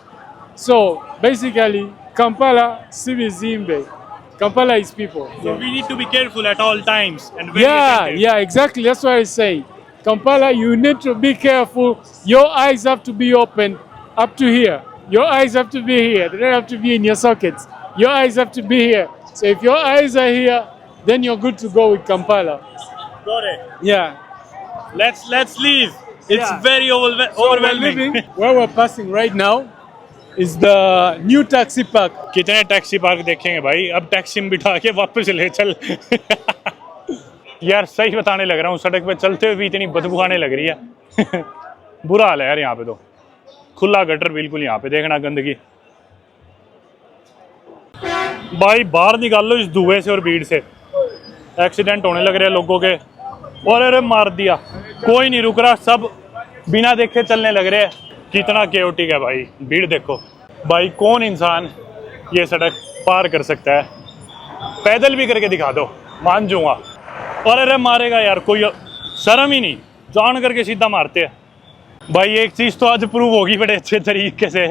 So basically, Kampala, Sibizimbe. Kampala is people. So we need to be careful at all times and very attentive. Yeah, exactly. That's what I say. Kampala, you need to be careful. Your eyes have to be open up to here. Your eyes have to be here. They don't have to be in your sockets. Your eyes have to be here. So if your eyes are here, then you're good to go with Kampala. Got it. Yeah. Let's leave. It's Yeah. very overwhelming. Where we're passing right now is the new taxi park. कितने taxi park देखेंगे भाई, अब taxi में बिठा के वापस ले चल। यार सही बताने लग रहा हूँ, सड़क पे चलते हुए भी इतनी बदबू आने लग रही है। बुरा हाल है यार यहाँ पे, तो खुला गटर बिल्कुल, यहाँ पे देखना गंदगी। भाई बाहर निकाल लो इस धुएं से और भीड़ से, एक्सीडेंट होने लग रहे हैं लोगों के। और अरे मार दिया, कोई नहीं रुक रहा, सब बिना देखे चलने लग रहे हैं। कितना केओटिक है भाई, भीड़ देखो भाई, कौन इंसान ये सड़क पार कर सकता है? पैदल भी करके दिखा दो, मान जाऊंगा। और अरे मारेगा यार, कोई शर्म ही नहीं, जान करके सीधा मारते हैं। भाई एक चीज़ तो आज प्रूव होगी बड़े अच्छे तरीके से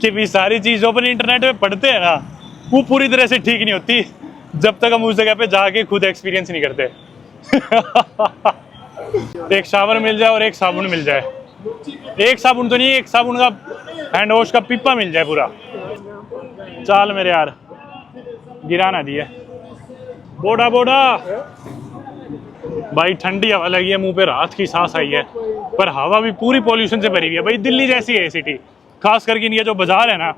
कि भी सारी चीज़ों पर इंटरनेट पे पढ़ते हैं ना, वो पूरी तरह से ठीक नहीं होती जब तक हम उस जगह पे जाके खुद एक्सपीरियंस नहीं करते। एक शावर मिल जाए और एक साबुन मिल जाए, एक साबुन तो नहीं, एक साबुन का हैंड वॉश का पिप्पा मिल जाए पूरा। चाल मेरे यार, गिरा ना दिए। बोड़ा बोड़ा भाई, ठंडी हवा लगी है मुंह पे, रात की सांस आई है, पर हवा भी पूरी पॉल्यूशन से भरी हुई है भाई। दिल्ली जैसी है सिटी, खास करके ये जो बाजार है ना,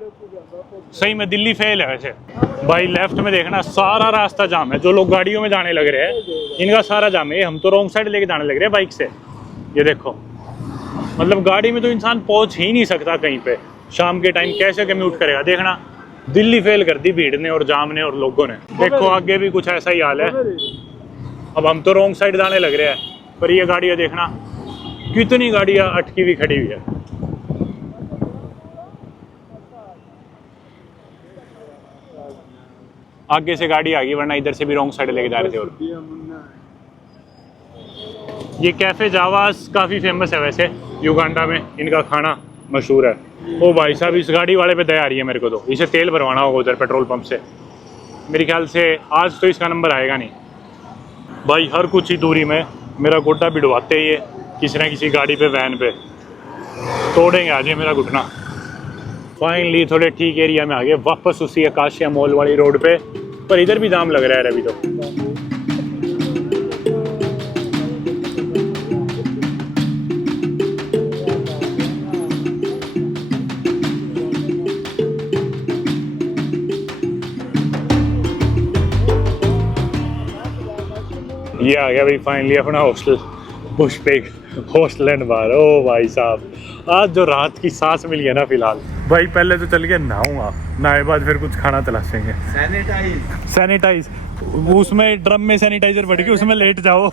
सही में दिल्ली फेल है वैसे। भाई लेफ्ट में देखना, सारा रास्ता जाम है। जो लोग गाड़ियों में जाने लग रहे हैं इनका सारा जाम है। हम तो रॉन्ग साइड लेके जाने लग रहे हैं बाइक से, ये देखो। मतलब गाड़ी में तो इंसान पहुंच ही नहीं सकता कहीं पे, शाम के टाइम कैसे कम्यूट करेगा? देखना दिल्ली फेल कर दी भीड़ ने और जाम ने और लोगों ने। देखो आगे भी कुछ ऐसा ही हाल है। अब हम तो रॉन्ग साइड जाने लग रहे हैं, पर ये गाड़ियाँ देखना, कितनी गाड़ियाँ अटकी हुई खड़ी हुई है। आगे से गाड़ी आ गई, वरना इधर से भी रॉन्ग साइड लेके जा रहे थे। और ये कैफे जावास काफ़ी फेमस है वैसे युगांडा में, इनका खाना मशहूर है। ओ भाई साहब, इस गाड़ी वाले पे दया आ रही है मेरे को, तो इसे तेल भरवाना होगा उधर पेट्रोल पंप से। मेरे ख्याल से आज तो इसका नंबर आएगा नहीं। भाई हर कुछ ही दूरी में मेरा घुटना भिड़वाते ही है किसी न किसी गाड़ी पे, वैन पे, तोड़ेंगे आज मेरा घुटना। फाइनली थोड़े ठीक एरिया में आ गए, वापस उसी आकाशिया मॉल वाली रोड पे, पर इधर भी जाम लग रहा है अभी तो। ये आ गया भाई फाइनली अपना हॉस्टल बुश पेग। हॉस्टलैंड बार, ओ भाई साहब, आज जो रात की सांस मिली है ना फिलहाल, भाई पहले तो चल के नहाऊंगा, नहाए बाद फिर कुछ खाना तलाशेंगे। सैनिटाइज, उसमें ड्रम में सैनिटाइजर भर के उसमें लेट जाओ।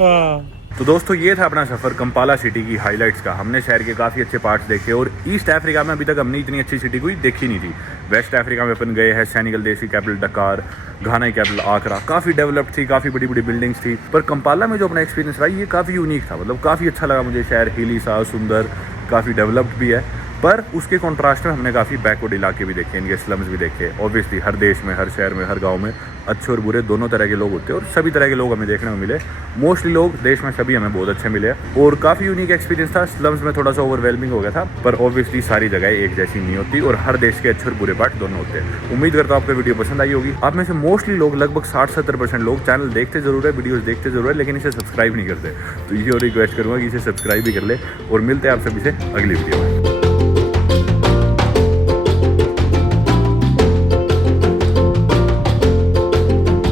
हाँ। तो दोस्तों ये था अपना सफ़र कंपाला सिटी की हाइलाइट्स का। हमने शहर के काफ़ी अच्छे पार्ट्स देखे और ईस्ट अफ्रीका में अभी तक हमने इतनी अच्छी सिटी कोई देखी नहीं थी। वेस्ट अफ्रीका में अपन गए हैं, सेनेगल देश की कैपिटल डकार, घाना की कैपिटल आकरा, काफ़ी डेवलप्ड थी, काफ़ी बड़ी बड़ी बिल्डिंग्स थी। पर कंपाला में जो अपना एक्सपीरियंस रहा ये काफ़ी यूनिक था, मतलब काफ़ी अच्छा लगा मुझे। शहर हिली सा, सुंदर, काफ़ी डेवलप्ड भी है, पर उसके कॉन्ट्रास्ट में हमने काफ़ी बैकवर्ड इलाके भी देखे, इनके स्लम्स भी देखे। ऑब्वियसली हर देश में, हर शहर में, हर गांव में अच्छे और बुरे दोनों तरह के लोग होते हैं और सभी तरह के लोग हमें देखने को मिले। मोस्टली लोग देश में सभी हमें बहुत अच्छे मिले और काफ़ी यूनिक एक्सपीरियंस था। स्लम्स में थोड़ा सा ओवरवेलमिंग हो गया था, पर ऑब्वियसली सारी जगह एक जैसी नहीं होती और हर देश के अच्छे और बुरे पार्ट दोनों होते हैं। उम्मीद करता हूँ आपको वीडियो पसंद आई होगी। आप में से मोस्टली लोग, लगभग 60-70% लोग चैनल देखते जरूर है, वीडियोज़ देखते जरूर है, लेकिन इसे सब्सक्राइब नहीं करते। तो ये और रिक्वेस्ट करूँगा कि इसे सब्सक्राइब भी कर ले और मिलते हैं आप सभी से अगली वीडियो में।